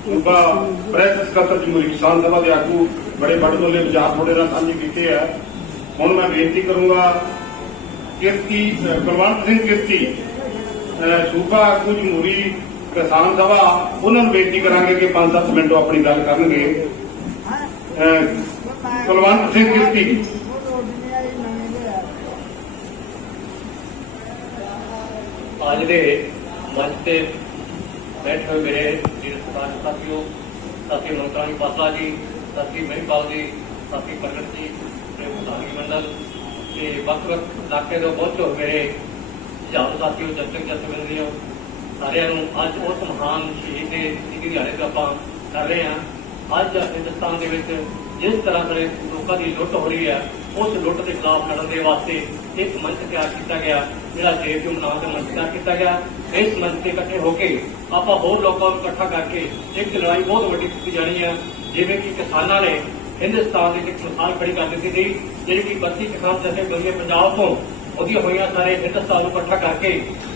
सूबा प्रेस सकत्तर जमहूरी किसान सभा के आगू बड़े बड़बोले विचार थोड़े नाल साझे किए है। हुण मैं बेनती करूंगा किरती कुलवंत सिंह किरती सूबा आगू जमहूरी किसान सभा उन्होंने बेनती करांगे कि 5-7 मिनट अपनी गल करनगे। कुलवंत सिंह किरती आज के मंच से बैठे हुए मेरे साथियों, साथी मंत्राणी पासला जी, साथी महिपाल जी, साथी प्रगट जी, प्रधानगी मंडल के वक्-वक् इलाके के पहुंचे हुए मेरे जात साथियों, जनतक जथेबंदियों, सारिਆਂ ਨੂੰ ਅੱਜ ਉਸ महान शहीद के शहीदी दिहाड़े को ਆਪਾਂ कर रहे हैं। ਅੱਜ हिंदुस्तान के ਵਿੱਚ जिस तरह से लोगों की लुट हो रही है उस लुट के खिलाफ लड़न के वास्ते एक मंच तैयार किया गया, मेरा देश जो नाम का मंच तैयार किया गया। इस मंच से इकट्ठे होकर आप होर लोगों को इकट्ठा करके एक लड़ाई बहुत बड़ी की जानी है। जिवें कि किसानों ने हिंदुस्तान की एक मिसाल खड़ी कर दी थी, जी कि 32 किसान जथेबंदियां पंजाब तो ਉਹਦੀਆਂ ਹੋਈਆਂ ਸਾਰੇ ਹਿੰਦੁਸਤਾਨ ਨੂੰ ਇਕੱਠਾ ਕਰਕੇ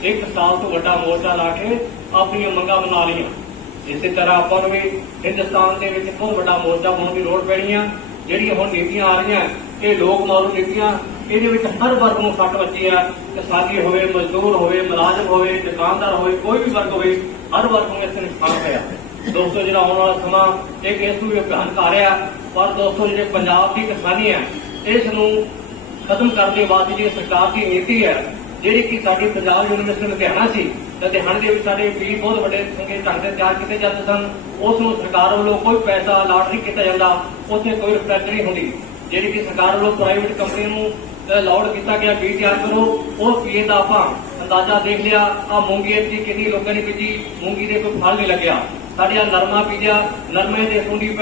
1 ਸਾਲ ਤੋਂ ਵੱਡਾ ਮੋਰਚਾ ਲਾ ਕੇ ਆਪਣੀਆਂ ਮੰਗਾਂ ਬਣਾ ਲਈਆਂ। ਇਸੇ ਤਰ੍ਹਾਂ ਆਪਾਂ ਨੂੰ ਵੀ ਹਿੰਦੁਸਤਾਨ ਦੇ ਵਿੱਚ ਬਹੁਤ ਵੱਡਾ ਮੋਰਚਾ ਬਣਾਉਣ ਦੀ ਲੋੜ ਪੈਣੀ ਆ। ਜਿਹੜੀਆਂ ਹੁਣ ਨੀਤੀਆਂ ਆ ਰਹੀਆਂ ਇਹ ਲੋਕ ਮਾਰੂ ਨੀਤੀਆਂ, ਇਹਦੇ ਵਿੱਚ ਹਰ ਵਰਗ ਨੂੰ ਸੱਟ ਵੱਜੀ ਆ। ਕਿਸਾਨੀ ਹੋਵੇ, ਮਜ਼ਦੂਰ ਹੋਵੇ, ਮੁਲਾਜ਼ਮ ਹੋਵੇ, ਦੁਕਾਨਦਾਰ ਹੋਵੇ, ਕੋਈ ਵੀ ਵਰਗ ਹੋਵੇ, ਹਰ ਵਰਗ ਨੂੰ ਇਸ ਨੁਕਸਾਨ ਹੋਇਆ। ਦੋਸਤੋ ਜਿਹੜਾ ਆਉਣ ਵਾਲਾ ਸਮਾਂ ਇੱਕ ਇਸ ਨੂੰ ਵੀ ਅਭਿਆਨ ਕਰ ਰਿਹਾ, ਪਰ ਦੋਸਤੋ ਜਿਹੜੇ ਪੰਜਾਬ ਦੀ ਕਿਸਾਨੀ ਹੈ ਇਸ ਨੂੰ खत्म करने वास्ते जी सरकार की नीति है जी कि साडी पंजाब यूनिवर्सिटी लुधियाना सी लुधियाने के साडे भी बहुत बड़े संगे ढंग से तैयार किए जाते सन। उस सरकार वालों कोई पैसा अलाट नहीं किया जाता, उत्थे कोई रिस्पैक्ट नहीं होंगी। जी कि सरकार वालों प्राइवेट कंपनी अलाउड किया गया बीज तैयार करो, उस बीज का आप अंदाजा देख लिया। आ मूंगी की कितनी लोगों ने बीजी, मूंगी के कोई फल नहीं लग्या। साढ़े नरमा बीजा, नरमे के सुंडी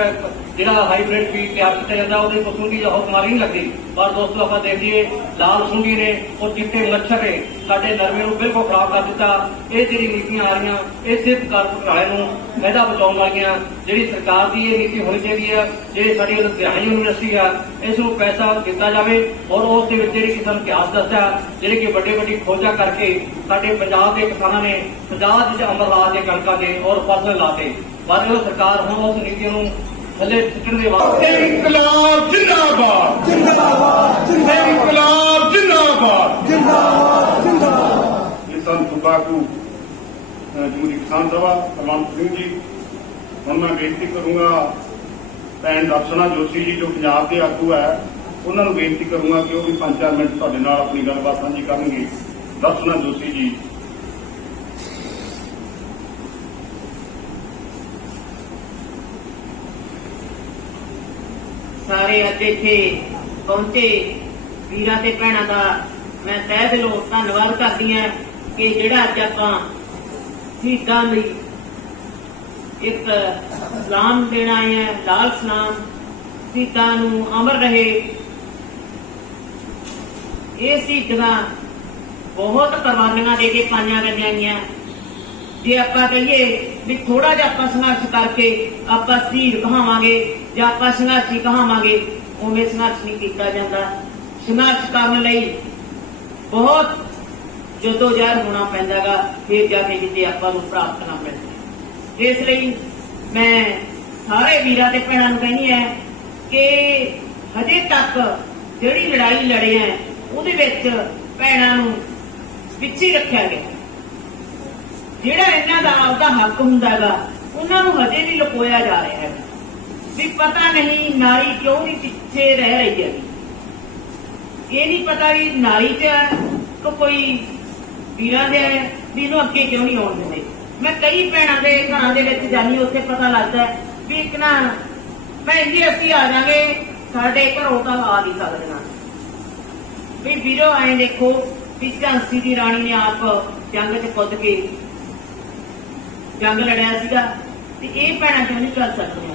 जो हाईब्रिड बीज तैयार किया जाता है वो सुंडी बहुत मारी नहीं लगती, पर दोस्तों आप देखिए लाल सुंडी ने और चिट्टे मच्छर ने साढ़े नरमे को बिल्कुल खराब कर दिता। ये जी नीतियां आ रही ये सिर्फ कारपोरेट वाले फायदा बचाने वाली जी सरकार की ये नीति होनी चाहिए है। जी साड़ी लुधियाना यूनिवर्सिटी है इसमें पैसा दिता जाए और उस जी किसान इतिहास दसता जी कि बड़ी बड़ी खोजा करके साढ़े पंजाब के किसानों ने 50 अंबर ला के कणकों के और फसल लाते, पर सरकार हम उस नीति को थले सुटन के वास्ते इंकलाब जिंदाबाद, जिंदाबाद, इंकलाब जिंदाबाद, जिंदाबाद, जिंदाबाद। किसान सूबा को जमहूरी किसान सभा कुलवंत सिंह जी, हम मैं बेनती करूंगा भैन दर्शना जोशी जी जो पंजाब के आगू है उन्होंने बेनती करूंगा कि वह भी 5-4 मिनट तुहाडे नाल अपनी गलबात साझी करनगे। दर्शना जोशी जी। सारे अज इत्थे पहुंचे वीरां ते भैणां दा मैं तह दिलों धन्नवाद करदी हां कि जिहड़ा अज आपां शहीदां लई एक सलाम देना आए हैं, लाल सलाम शहीदां नूं अमर रहे। ये शहीदां बहुत कुर्बानियां दे के पाईयां गईयां। जे आपां कहिए भी थोड़ा जिहा आपां संघर्ष करके आपां शहीद कहावांगे ਜਾਂ ਆਪਾਂ ਸੰਘਰਸ਼ੀ ਕਹਾਵਾਂਗੇ, ਉਵੇਂ ਸੰਘਰਸ਼ नहीं ਕੀਤਾ ਜਾਂਦਾ। संघर्ष ਕਰਨ ਲਈ बहुत जदोजहद होना पैंदा गा, फिर जाके किते ਆਪਾਂ ਨੂੰ प्राप्त करना पैंदा। इस ਲਈ मैं सारे वीरां ते भैणां ਨੂੰ कहनी है कि हजे तक ਜਿਹੜੀ लड़ाई लड़े हैं ਉਹਦੇ ਵਿੱਚ ਭੈਣਾਂ ਨੂੰ ਪਿੱਛੇ ਰੱਖਿਆ ਗਿਆ। ਜਿਹੜਾ ਇਹਨਾਂ ਦਾ ਆਪਦਾ ਹੱਕ ਹੁੰਦਾ ਗਾ ਉਹਨਾਂ ਨੂੰ ਹਜੇ ਵੀ ਲੁਕੋਇਆ ਜਾ ਰਿਹਾ ਹੈ। भी पता नहीं नारी क्यों नहीं पीछे रह रही है। ये नहीं पता भी नारी च तो कोई वीरां दे भी इन्हूं अगे क्यों नहीं आउण दिंदे। मैं कई भैणां दे घरां दे विच जानी, उत्थे पता लगदा है भी एक ना भैण जी असीं आ जांगे, साडे घरों तां आ नहीं सकदियां। भी वीरो आए देखो भी झांसी दी राणी ने आप जंग च कुद के जंग लड़िया सीगा ते इह भैणां क्यों नहीं कर सकदियां।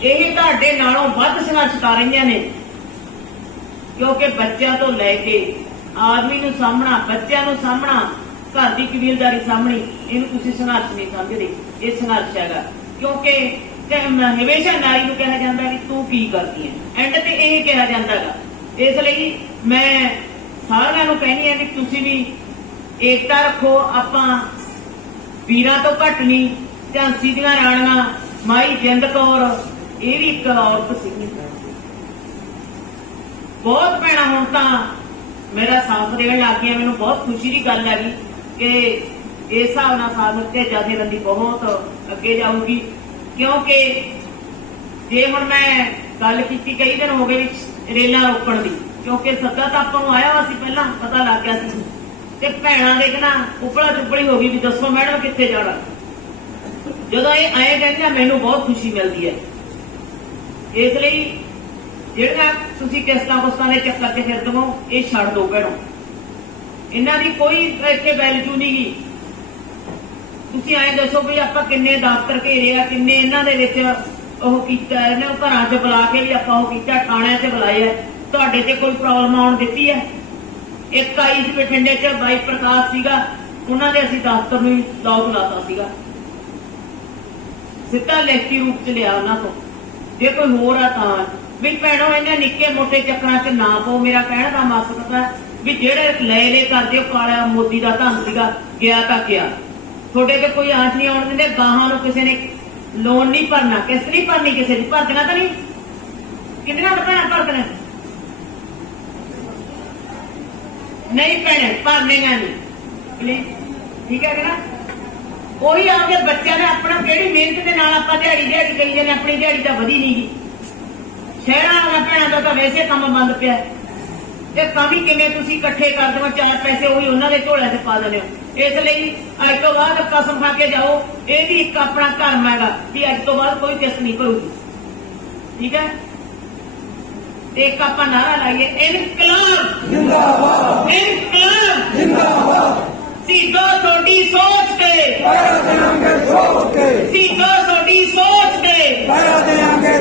ਇਹ ਤੁਹਾਡੇ ਨਾਲੋਂ ਵੱਧ ਸੰਘਰਸ਼ ਕਰ ਰਹੀਆਂ ਨੇ, ਕਿਉਂਕਿ ਬੱਚਿਆਂ ਤੋਂ ਲੈ ਕੇ ਆਦਮੀ ਨੂੰ ਸਾਹਮਣਾ, ਬੱਚਿਆਂ ਨੂੰ ਸਾਹਮਣਾ, ਘਰ ਦੀ ਕਬੀਲਦਾਰੀ ਸਾਹਮਣੀ, ਇਹਨੂੰ ਤੁਸੀਂ ਸੰਘਰਸ਼ ਨਹੀਂ ਸਮਝਦੇ, ਇਹ ਸੰਘਰਸ਼ ਹੈਗਾ। ਕਿਉਂਕਿ ਹਮੇਸ਼ਾ ਨਾਰੀ ਨੂੰ ਕਿਹਾ ਜਾਂਦਾ ਵੀ ਤੂੰ ਕੀ ਕਰਦੀ ਹੈ, ਐਂਡ ਤੇ ਇਹ ਕਿਹਾ ਜਾਂਦਾ ਹੈਗਾ। ਇਸ ਲਈ ਮੈਂ ਸਾਰਿਆਂ ਨੂੰ ਕਹਿੰਦੀ ਹਾਂ ਵੀ ਤੁਸੀਂ ਵੀ ਏਕਤਾ ਰੱਖੋ। ਆਪਾਂ ਵੀਰਾਂ ਤੋਂ ਘੱਟ ਨਹੀਂ, झांसी ਦੀਆਂ ਰਾਣੀਆਂ ਮਾਈ ਜਿੰਦ ਕੌਰ ਇਹ ਵੀ ਇੱਕ ਔਰਤ ਸੀਗੀ। ਬਹੁਤ ਭੈਣਾਂ ਹੁਣ ਤਾਂ ਮੇਰਾ ਸਾਥ ਦੇਣ ਲੱਗ ਗਈਆਂ। ਮੈਨੂੰ ਬਹੁਤ ਖੁਸ਼ੀ ਦੀ ਗੱਲ ਹੈਗੀ ਕਿ ਇਸ ਹਿਸਾਬ ਨਾਲ ਸਾਥ ਤੇ ਜਥੇਬੰਦੀ ਬਹੁਤ ਅੱਗੇ ਜਾਊਗੀ, ਕਿਉਂਕਿ ਜੇ ਹੁਣ ਮੈਂ ਗੱਲ ਕੀਤੀ ਕਈ ਦਿਨ ਹੋ ਗਏ ਰੇਲਾਂ ਰੋਕਣ ਦੀ, ਕਿਉਂਕਿ ਸੱਦਾ ਤਾਂ ਆਪਾਂ ਨੂੰ ਆਇਆ ਵਾ ਸੀ, ਪਹਿਲਾਂ ਪਤਾ ਲੱਗ ਗਿਆ ਸੀ ਤੇ ਭੈਣਾਂ ਦੇ ਨਾ ਉਪਲਾ ਚੁੱਪੜੀ ਹੋ ਗਈ ਵੀ ਦੱਸੋ ਮੈਡਮ ਕਿੱਥੇ ਜਾਣਾ। ਜਦੋਂ ਇਹ ਆਏ ਕਹਿੰਦੇ ਮੈਨੂੰ ਬਹੁਤ ਖੁਸ਼ੀ ਮਿਲਦੀ ਹੈ। ਇਸ ਲਈ ਜਿਹੜਾ ਤੁਸੀਂ ਕਿਸ਼ਤਾਂ ਕੁਸ਼ਤਾਂ ਦੇ ਚੱਕਰ 'ਚ ਫਿਰਦੇ ਹੋ ਇਹ ਛੱਡ ਦਿਓ ਭੈਣੋ, ਇਹਨਾਂ ਦੀ ਕੋਈ ਇੱਥੇ ਵੈਲਿਊ ਨਹੀਂ ਗੀ। ਤੁਸੀਂ ਐਂ ਦੱਸੋ ਵੀ ਆਪਾਂ ਕਿੰਨੇ ਦਫ਼ਤਰ ਘੇਰੇ ਆ, ਕਿੰਨੇ ਇਹਨਾਂ ਦੇ ਵਿੱਚ ਉਹ ਕੀਤਾ, ਇਹਨਾਂ ਨੂੰ ਘਰਾਂ 'ਚ ਬੁਲਾ ਕੇ ਵੀ ਆਪਾਂ ਉਹ ਕੀਤਾ, ਥਾਣਿਆਂ 'ਚ ਬੁਲਾਏ ਆ, ਤੁਹਾਡੇ 'ਤੇ ਕੋਈ ਪ੍ਰੋਬਲਮ ਆਉਣ ਦਿੱਤੀ ਹੈ? ਇੱਕ ਆਈ ਸੀ ਬਠਿੰਡੇ 'ਚ ਬਾਈ ਪ੍ਰਕਾਸ਼ ਸੀਗਾ, ਉਹਨਾਂ ਦੇ ਅਸੀਂ ਦਫ਼ਤਰ ਨੂੰ ਲੋਕ ਲਾਤਾ ਸੀਗਾ, ਸਿੱਧਾ ਲਿਖਤੀ ਰੂਪ 'ਚ ਲਿਆ ਉਹਨਾਂ ਤੋਂ। ਜੇ ਕੋਈ ਹੋਰ ਆ ਤਾਂ ਵੀ ਭੈਣੋ ਇਹਨਾਂ ਨਿੱਕੇ ਮੋਟੇ ਚੱਕਰਾਂ 'ਚ ਨਾ ਪਾਓ। ਮੇਰਾ ਕਹਿਣ ਦਾ ਮਕਸਦ ਹੈ ਵੀ ਜਿਹੜੇ ਲੈ ਕਰਦੇ ਉਹ ਕਾਲਾ ਮੋਦੀ ਦਾ ਧਨ ਸੀਗਾ, ਗਿਆ ਤਾਂ ਗਿਆ, ਤੁਹਾਡੇ ਤੇ ਕੋਈ ਆਂਚ ਨਹੀਂ ਆਉਣ ਦਿੰਦੇ। ਗਾਹਾਂ ਨੂੰ ਕਿਸੇ ਨੇ ਲੋਨ ਨਹੀਂ ਭਰਨਾ, ਕਿਸ਼ਤ ਨਹੀਂ ਭਰਨੀ ਕਿਸੇ ਦੀ, ਭਰਦਣਾ ਤਾਂ ਨਹੀਂ, ਕਿੰਨੀਆਂ ਭੈਣਾਂ ਭਰਦਣਾ ਨਹੀਂ, ਭੈਣੇ ਭਰਨੀਆਂ ਨਹੀਂ ਪਲੀਜ਼, ਠੀਕ ਹੈ ਨਾ। ਉਹੀ ਆਪਦੇ ਬੱਚਿਆਂ ਨੇ ਆਪਣਾ ਕਿਹੜੀ ਮਿਹਨਤ ਦੇ ਨਾਲ ਆਪਾਂ ਦਿਹਾੜੀ ਕਰੀ ਜਾਂਦੇ, ਆਪਣੀ ਦਿਹਾੜੀ ਤਾਂ ਵਧੀ ਨਹੀਂ ਗਈ। ਸ਼ਹਿਰਾਂ ਵਾਲਾ ਭੈਣਾਂ ਦਾ ਤਾਂ ਵੈਸੇ ਕੰਮ ਬੰਦ ਪਿਆ, ਤੇ ਤਾਂ ਵੀ ਕਿਵੇਂ ਤੁਸੀਂ ਇਕੱਠੇ ਕਰ ਦੇਵੋ, ਚਾਰ ਪੈਸੇ ਉਹੀ ਉਹਨਾਂ ਦੇ ਝੋਲਿਆਂ 'ਚ ਪਾ ਦਿੰਦੇ ਹੋ। ਇਸ ਲਈ ਅੱਜ ਤੋਂ ਬਾਅਦ ਕਸਮ ਖਾ ਕੇ ਜਾਓ, ਇਹ ਵੀ ਇੱਕ ਆਪਣਾ ਧਰਮ ਹੈਗਾ ਵੀ ਅੱਜ ਤੋਂ ਬਾਅਦ ਕੋਈ ਕਿਸ਼ਤ ਨਹੀਂ ਭਰੂਗੀ, ਠੀਕ ਹੈ। ਤੇ ਇੱਕ ਆਪਾਂ ਨਾਰਾ ਲਾਈਏ, ਇਨਕਲਾਬ ਜਿੰਦਾਬਾਦ, ਇਨਕਲਾਬ ਜਿੰਦਾਬਾਦ। ਸਿੱਧੋ ਤੁਹਾਡੀ ਸੋਚ ਤੇ ਸੋਚ ਕੇ, ਸਿੱਧੋ ਤੁਹਾਡੀ ਸੋਚ ਤੇ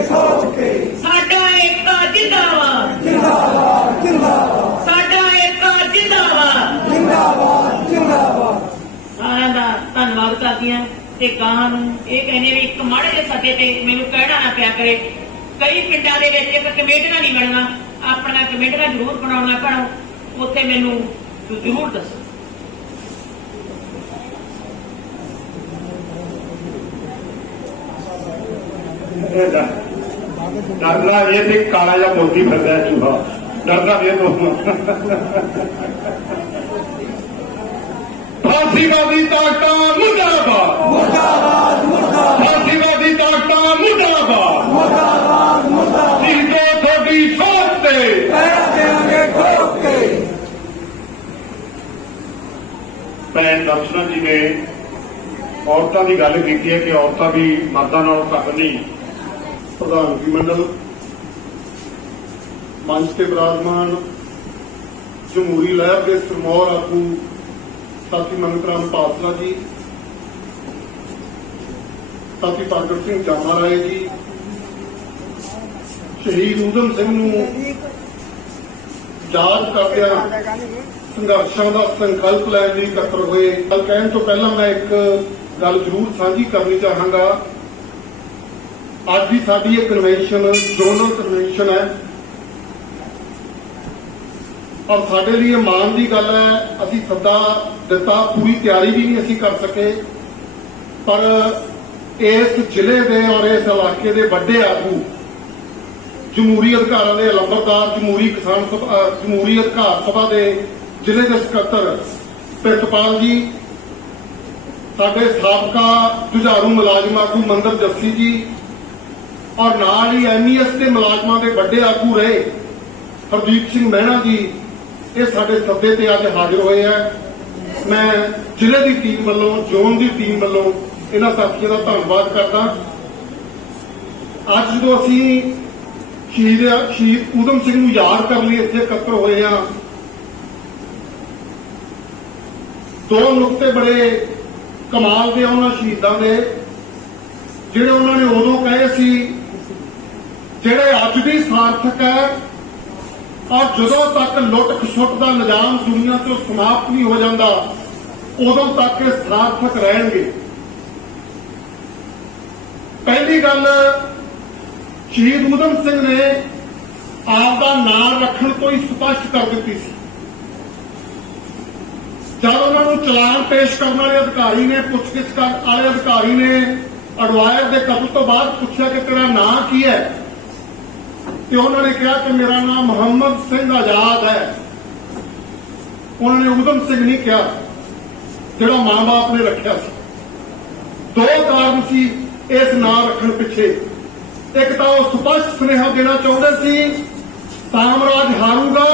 ਸੋਚ ਕੇ, ਸਾਡਾ ਏਕਤਾ ਜਿੰਦਾਬਾਦ, ਜਿੰਦਾਬਾਦ ਜਿੰਦਾਬਾਦ, ਸਾਡਾ ਏਕਤਾ ਜਿੰਦਾਬਾਦ, ਜਿੰਦਾਬਾਦ ਜਿੰਦਾਬਾਦ। ਸਾਰਿਆਂ ਦਾ ਧੰਨਵਾਦ ਕਰਦੀ ਹਾਂ ਤੇ ਗਾਹਾਂ ਨੂੰ ਇਹ ਕਹਿੰਦੇ ਵੀ ਇੱਕ ਮਾੜੇ ਜਿਹੇ ਸੱਦੇ ਤੇ ਮੈਨੂੰ ਕਹਿਣਾ ਨਾ ਪਿਆ ਕਰੇ। ਕਈ ਪਿੰਡਾਂ ਦੇ ਵਿੱਚ ਇੱਕ ਕਮੇਟੀਆਂ ਨਹੀਂ ਬਣਨਾ, ਆਪਣਾ ਕਮੇਟੀਆਂ ਜ਼ਰੂਰ ਬਣਾਉਣਾ ਪੈਣਾ, ਉੱਥੇ ਮੈਨੂੰ ਜ਼ਰੂਰ ਦੱਸੋ। ਡਰਦਾ ਇਹ ਤੇ ਕਾਲਾ ਜਿਹਾ ਮੋਦੀ ਫਿਰਦਾ ਚੂਹਾ, ਡਰਦਾ ਇਹ ਤੋਂ। ਫਾਸੀਵਾਦੀ ਤਾਕਤਾਂ ਮੁਰਦਾਬਾਦ, ਮੁਰਦਾਬਾਦ ਮੁਰਦਾਬਾਦ, ਫਾਸੀਵਾਦੀ ਤਾਕਤਾਂ ਮੁਰਦਾਬਾਦ, ਮੁਰਦਾਬਾਦ ਮੁਰਦਾਬਾਦ। ਸਿੱਧੋ ਤੁਹਾਡੀ ਸੋਚ ਤੇ ਪੈਰਾਂ ਦੇਵਾਂਗੇ ਠੋਕ ਕੇ। ਭੈਣ ਦਰਸ਼ਨਾ ਜੀ ਨੇ ਔਰਤਾਂ ਦੀ ਗੱਲ ਕੀਤੀ ਹੈ ਕਿ ਔਰਤਾਂ ਵੀ ਮਰਦਾਂ ਨਾਲੋਂ ਘੱਟ ਨਹੀਂ। ਪ੍ਰਧਾਨਗੀ ਮੰਡਲ ਮੰਚ ਤੇ ਵਿਰਾਜਮਾਨ ਜਮਹੂਰੀ ਲਹਿਰ ਦੇ ਸਿਰਮੌਰ ਆਗੂ ਸਾਥੀ ਮੰਗਤ ਰਾਮ ਪਾਸਲਾ ਜੀ, ਸਾਥੀ ਪ੍ਰਗਟ ਸਿੰਘ ਜਾਮਾ ਰਾਏ ਜੀ, ਸ਼ਹੀਦ ਊਧਮ ਸਿੰਘ ਨੂੰ ਯਾਦ ਕਰਦਿਆਂ ਸੰਘਰਸ਼ਾਂ ਦਾ ਸੰਕਲਪ ਲੈਣ ਲਈ ਇਕੱਤਰ ਹੋਏ। ਗੱਲ ਕਹਿਣ ਤੋਂ ਪਹਿਲਾਂ ਮੈਂ ਇੱਕ ਗੱਲ ਜ਼ਰੂਰ ਸਾਂਝੀ ਕਰਨੀ ਚਾਹਾਂਗਾ। ਅੱਜ ਦੀ ਸਾਡੀ ਇਹ ਕਨਵੈਨਸ਼ਨ ਜ਼ੋਨਲ ਕਨਵੈਨਸ਼ਨ ਹੈ ਔਰ ਸਾਡੇ ਲਈ ਇਹ ਮਾਣ ਦੀ ਗੱਲ ਹੈ। ਅਸੀਂ ਸੱਦਾ ਦਿੱਤਾ, ਪੂਰੀ ਤਿਆਰੀ ਵੀ ਨਹੀਂ ਅਸੀਂ ਕਰ ਸਕੇ, ਪਰ ਇਸ ਜ਼ਿਲ੍ਹੇ ਦੇ ਔਰ ਇਸ ਇਲਾਕੇ ਦੇ ਵੱਡੇ ਆਗੂ, ਜਮਹੂਰੀ ਅਧਿਕਾਰਾਂ ਦੇ ਲੰਬਰਦਾਰ, ਜਮਹੂਰੀ ਕਿਸਾਨ ਸਭਾ, ਜਮਹੂਰੀ ਅਧਿਕਾਰ ਸਭਾ ਦੇ ਜ਼ਿਲ੍ਹੇ ਦੇ ਸਕੱਤਰ ਪ੍ਰਿਤਪਾਲ ਜੀ, ਸਾਡੇ ਸਾਬਕਾ ਜੁਝਾਰੂ ਮੁਲਾਜ਼ਮ ਆਗੂ ਮੰਦਰ ਜੱਸੀ ਜੀ ਔਰ ਨਾਲ ਹੀ MES ਦੇ ਮੁਲਾਜ਼ਮਾਂ ਦੇ ਵੱਡੇ ਆਗੂ ਰਹੇ ਹਰਦੀਪ ਸਿੰਘ ਮਹਿਣਾ ਜੀ, ਇਹ ਸਾਡੇ ਸੱਦੇ ਤੇ ਅੱਜ ਹਾਜ਼ਰ ਹੋਏ ਆ। ਮੈਂ ਜ਼ਿਲ੍ਹੇ ਦੀ ਟੀਮ ਵੱਲੋਂ, ਜ਼ੋਨ ਦੀ ਟੀਮ ਵੱਲੋਂ ਇਹਨਾਂ ਸਾਥੀਆਂ ਦਾ ਧੰਨਵਾਦ ਕਰਦਾ। ਅੱਜ ਜਦੋਂ ਅਸੀਂ ਸ਼ਹੀਦ ਊਧਮ ਸਿੰਘ ਨੂੰ ਯਾਦ ਕਰਨ ਲਈ ਇੱਥੇ ਇਕੱਤਰ ਹੋਏ ਹਾਂ, ਦੋ ਨੁਕਤੇ ਬੜੇ ਕਮਾਲ ਦੇ ਉਹਨਾਂ ਸ਼ਹੀਦਾਂ ਦੇ, ਜਿਹੜੇ ਉਹਨਾਂ ਨੇ ਉਦੋਂ ਕਹੇ ਸੀ, ਜਿਹੜੇ ਅੱਜ ਵੀ ਸਾਰਥਕ ਹੈ ਔਰ ਜਦੋਂ ਤੱਕ ਲੁੱਟ ਖਸੁੱਟ ਦਾ ਨਿਜ਼ਾਮ ਦੁਨੀਆ ਤੋਂ ਸਮਾਪਤ ਨਹੀਂ ਹੋ ਜਾਂਦਾ ਉਦੋਂ ਤੱਕ ਇਹ ਸਾਰਥਕ ਰਹਿਣਗੇ। ਪਹਿਲੀ ਗੱਲ, ਸ਼ਹੀਦ ਊਧਮ ਸਿੰਘ ਨੇ ਆਪ ਦਾ ਨਾਮ ਰੱਖਣ ਤੋਂ ਹੀ ਸਪਸ਼ਟ ਕਰ ਦਿੱਤੀ ਸੀ जब उन्होंने चलान पेश करने वाले अधिकारी ने पुछगिछ वाले अधिकारी ने अडवायर के कत्ल तो बाद पूछा कि तेरा नाम की है, तो उन्होंने कहा कि मेरा नाम मोहम्मद सिंह आजाद है। उन्होंने उधम सिंह नहीं कहा जो मां बाप ने रखा। दो कारण सी इस नाम रखने पिछे। एक तो वह स्पष्ट सुनेहा देना चाहते सी साम्राज हारूगा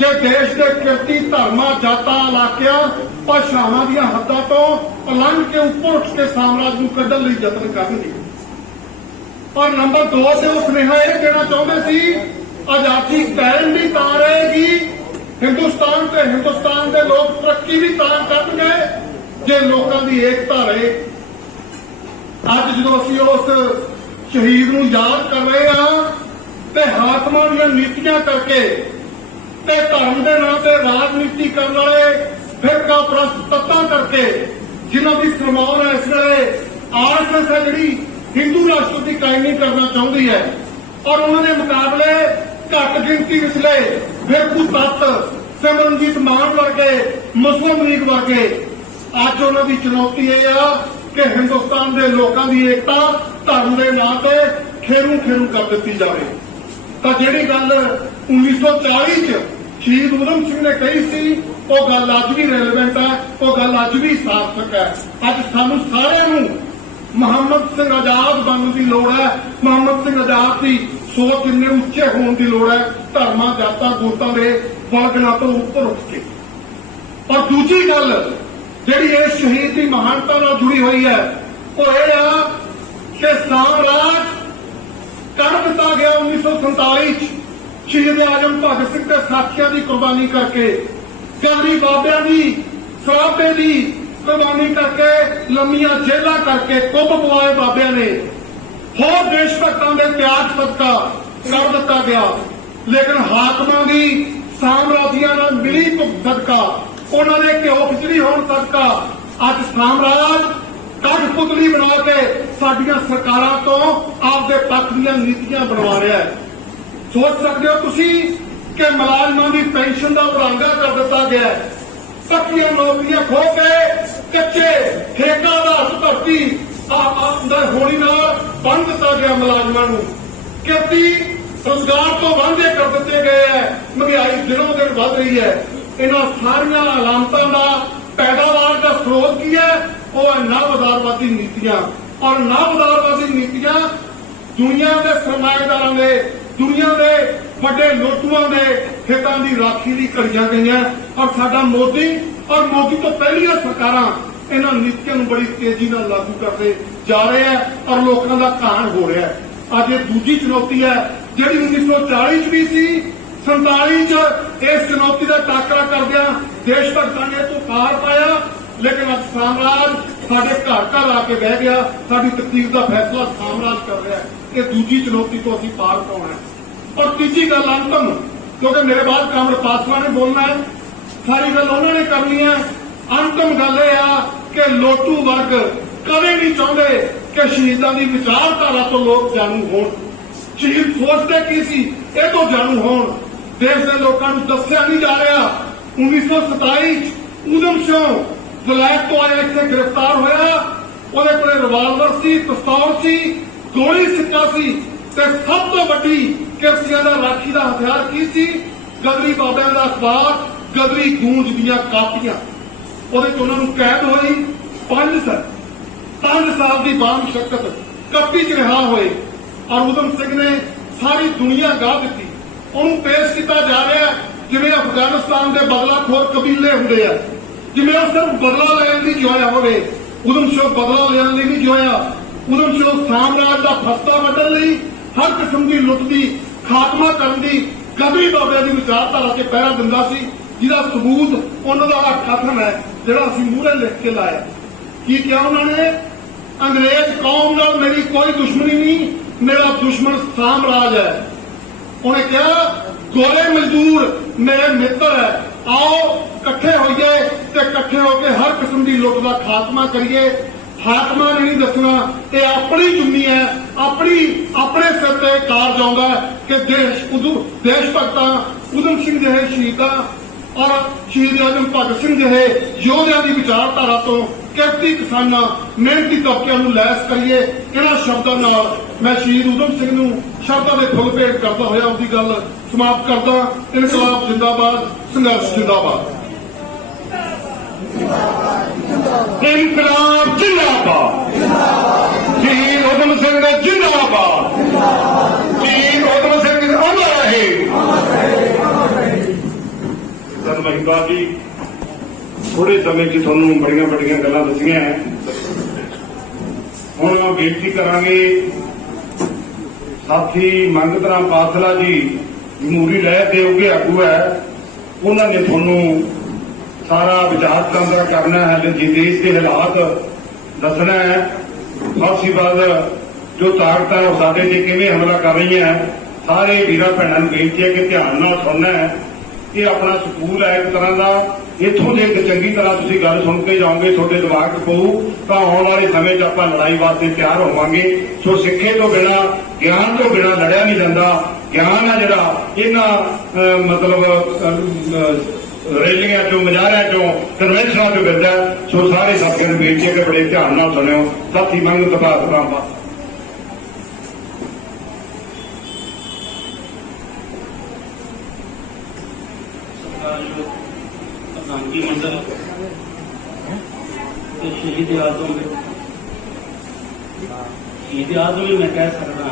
जे देश के किरती धर्मां जातां इलाकियां भाषावां दीयां हद्दां तो उलंघ के उपर उठ के साम्राज नूं कढण लई यतन करनगे। और नंबर 2 से वो सुनेहा यह देना चाहते सी आजादी कायम भी तां रहेगी, हिंदुस्तान ते हिंदुस्तान के लोग तरक्की भी तां करनगे जे लोगों की एकता रहे। अज जो असीं उस शहीद नूं याद कर रहे हां ते हाकमां दीयां नीतियां करके ते धर्म के नाम से राजनीति करने वाले फिरका प्रस्त तत्तां करके जिन्हों की सरमान है इस वेले आरएसएस है जी हिंदू राष्ट्र की कायमी करना चाहती है और उन्होंने मुकाबले घट गिनती विचले फिरकू तत्त सिमरनजीत मान वर्गे मुस्लिम लीग वर्गे अज उन्होंने चुनौती यह आ कि हिंदुस्तान के लोगों की एकता धर्म के नाम से खेरू खेरू कर दी जाए। तो जिहड़ी गल 1940 च शहीद उधम सिंह ने कही सी वो गल अज भी रेलीवेंट है, वो गल अज भी सार्थक है। अज सानू सारिआं नूं मोहम्मद सिंह आजाद बनने की लोड़ है, मोहम्मद सिंह आजाद की सोच इन्ने उच्चे होने की लोड़ है धर्मां जातां गोतां दे वर्गना तो उपर उठ के। और दूजी गल जिहड़ी इस शहीद की महानता नाल जुड़ी हुई है वो ये आ कि साम्राज कर दिता गया 1947 शहीद आजम भगत सिंह के साथियों की कुर्बानी करके, गांधी बाबिया की सराबे की कुर्बानी करके, लंबिया जेलां करके कुब पवाए बाबिया ने होर देश भक्तों के त्याग सदका कर दिता गया। लेकिन हाकमां की साम्राज्यां नाल मिली भुगत सदका उन्होंने घ्यो खिचड़ी होने सदका अज साम्राज कठपुतली बना के साडियां सरकारां तो आपदे पक्ष दीयां नीतियां बनवा रहा है। सोच सकते हो तुसी कि मुलाजमां दी पेंशन का उलांघा कर दिता गया है, पक्कियां नौकरियां खो के कच्चे ठेका आधारित भर्ती होनी नाल बन दिता गया मुलाजमां नूं, किरती रोजगार तो वांझे कर दिते गए है, महंगाई दिनों दिन वध रही है। इन्हां सारियां अलामतां दा पैदावार का स्रोत की है वो है नवउदारवादी नीतियां। और नवउदारवादी नीतियां दुनिया के सरमाएदारां दे दुनिया के बड़े लोटूआं दे हितां दी राखी दी करियां गईयां और साडा मोदी और मोदी तो पहलियां सरकारां इन्हां नीतियां नूं बड़ी तेजी नाल लागू करते जा रहे हैं और लोकां दा घाण हो रहा है। अज ये दूजी चुनौती है जिहड़ी 1940 च भी सी, 47 च इस चुनौती का टाकरा करदिआं देश भगतां ने तो पार पाया, लेकिन अब साम्राज साडे घर घर आके बह गया, साडी तकदीर का फैसला साम्राज कर रहा है। ये दूजी चुनौती तो असीं पार पाउणा है। और तीजी गल अंतम, क्योंकि मेरे बाद कामर पासवान ने बोलना है, सारी गल उन्होंने करनी है। अंतिम गल यह आ कि लोटू वर्ग कभी नहीं चाहते कि शहीदों की विचारधारा तो लोग जानू होण। शहीद सोचते की सी ये तो जानू होण। देश के लोगों को दस्सिया नहीं जा रहा। 1927 उधम सिंह वलैत तो आया इत्थे गिरफ्तार होया, उहदे कोल रिवाल्वर सी, पिस्तौल सी, गोली सिक्का सी ते सब तो वड्डी किरतियां दा राखी दा हथियार की सी? गदरी बाबियां दा अखबार, गदरी गूंज दियां कापियां। उहदे च उन्हां नूं कैद होई 5 साल की बामशक्कत कपी च रिहा होए और उधम सिंह ने सारी दुनिया गाह दी। उन्होंने पेश किया जा रहा है जिवें अफगानिस्तान के बदलाखोर कबीले होंदे आ, जिवें वो सिर्फ बदला लैण लई जोया होवे। उधम सिंह बदला लैण लई नहीं जोया, उधम सिंह साम्राज का फस्ता वड्ढण लई हर किस्म की लुट की खात्मा करने की गदरी बाबिया की विचारधारा से पहरा दिंदा सी, जिहदा सबूत उन्हां दा कथन है जिहड़ा असीं मूहरे लिख के लाया। की क्या उन्होंने? अंग्रेज कौम नाल मेरी कोई दुश्मनी नहीं, मेरा दुश्मन साम्राज है। उन्हें कहा गोरे मजदूर मेरे मित्र है, आओ कट्ठे होइए ते कट्ठे होकर हर किस्म की लुट का खात्मा करिए। हाकमां ने नहीं दसना, ये अपनी जुम्मी है, अपने सिर ते कार जाऊंगा कि देश भगतां उधम सिंह जहे शहीदां और शहीद आजम भगत सिंह जहे योद्धा की विचारधारा तो किरती किसानां मेहनती तबकिਆਂ ਨੂੰ लैस करिए। इन्हां शब्दों नाल मैं शहीद उधम सिंह नूं शब्दां दे फुल भेट करदा होया उनकी गल समाप्त करदा। इनकलाब जिंदाबाद, संघर्ष जिंदाबाद। इनकलाब जिंदाबाद, शहीद उधम सिंह ने जिंदाबाद, शहीद उधम सिंह अमर रहे। महिबा जी थोड़े समय च थोनों बड़िया बड़िया गल्लां दसियां है। हुण बेनती करांगे साथी मंगत राम पासला जी जमहूरी लहर के उगे आगू है, उन्होंने थोनों सारा विचार वटांदरा करना है, जी देश के हालात दसना है। फांसीबाज जो ताकत है साडे ते किवें हमला कर रही है, सारे वीरां भैणां नूं बेनती है कि ध्यान नाल सुनना है। ये अपना सकूल है एक तरह का, इत्थों जे चंगी तरह तुसीं गल सुन के जाओगे तुहाडे दिमाग च पऊ तां आउण वाले समय च आपां लड़ाई वास्ते तैयार होवांगे। सो सिक्खे तो बिना, ज्ञान तो बिना लड़िया नहीं जाता। ज्ञान है जिहड़ा इन्हां मतलब रैलियां चों, मुजाहरियां चों, कन्वेंशनां चों मिलदा। सो सारे साथियों नूं बेनती है कि बड़े ध्यान नाल सुणिओ। साथी मंगत राम प्रधानगी मंडल शहीद आजम मैं कह सकता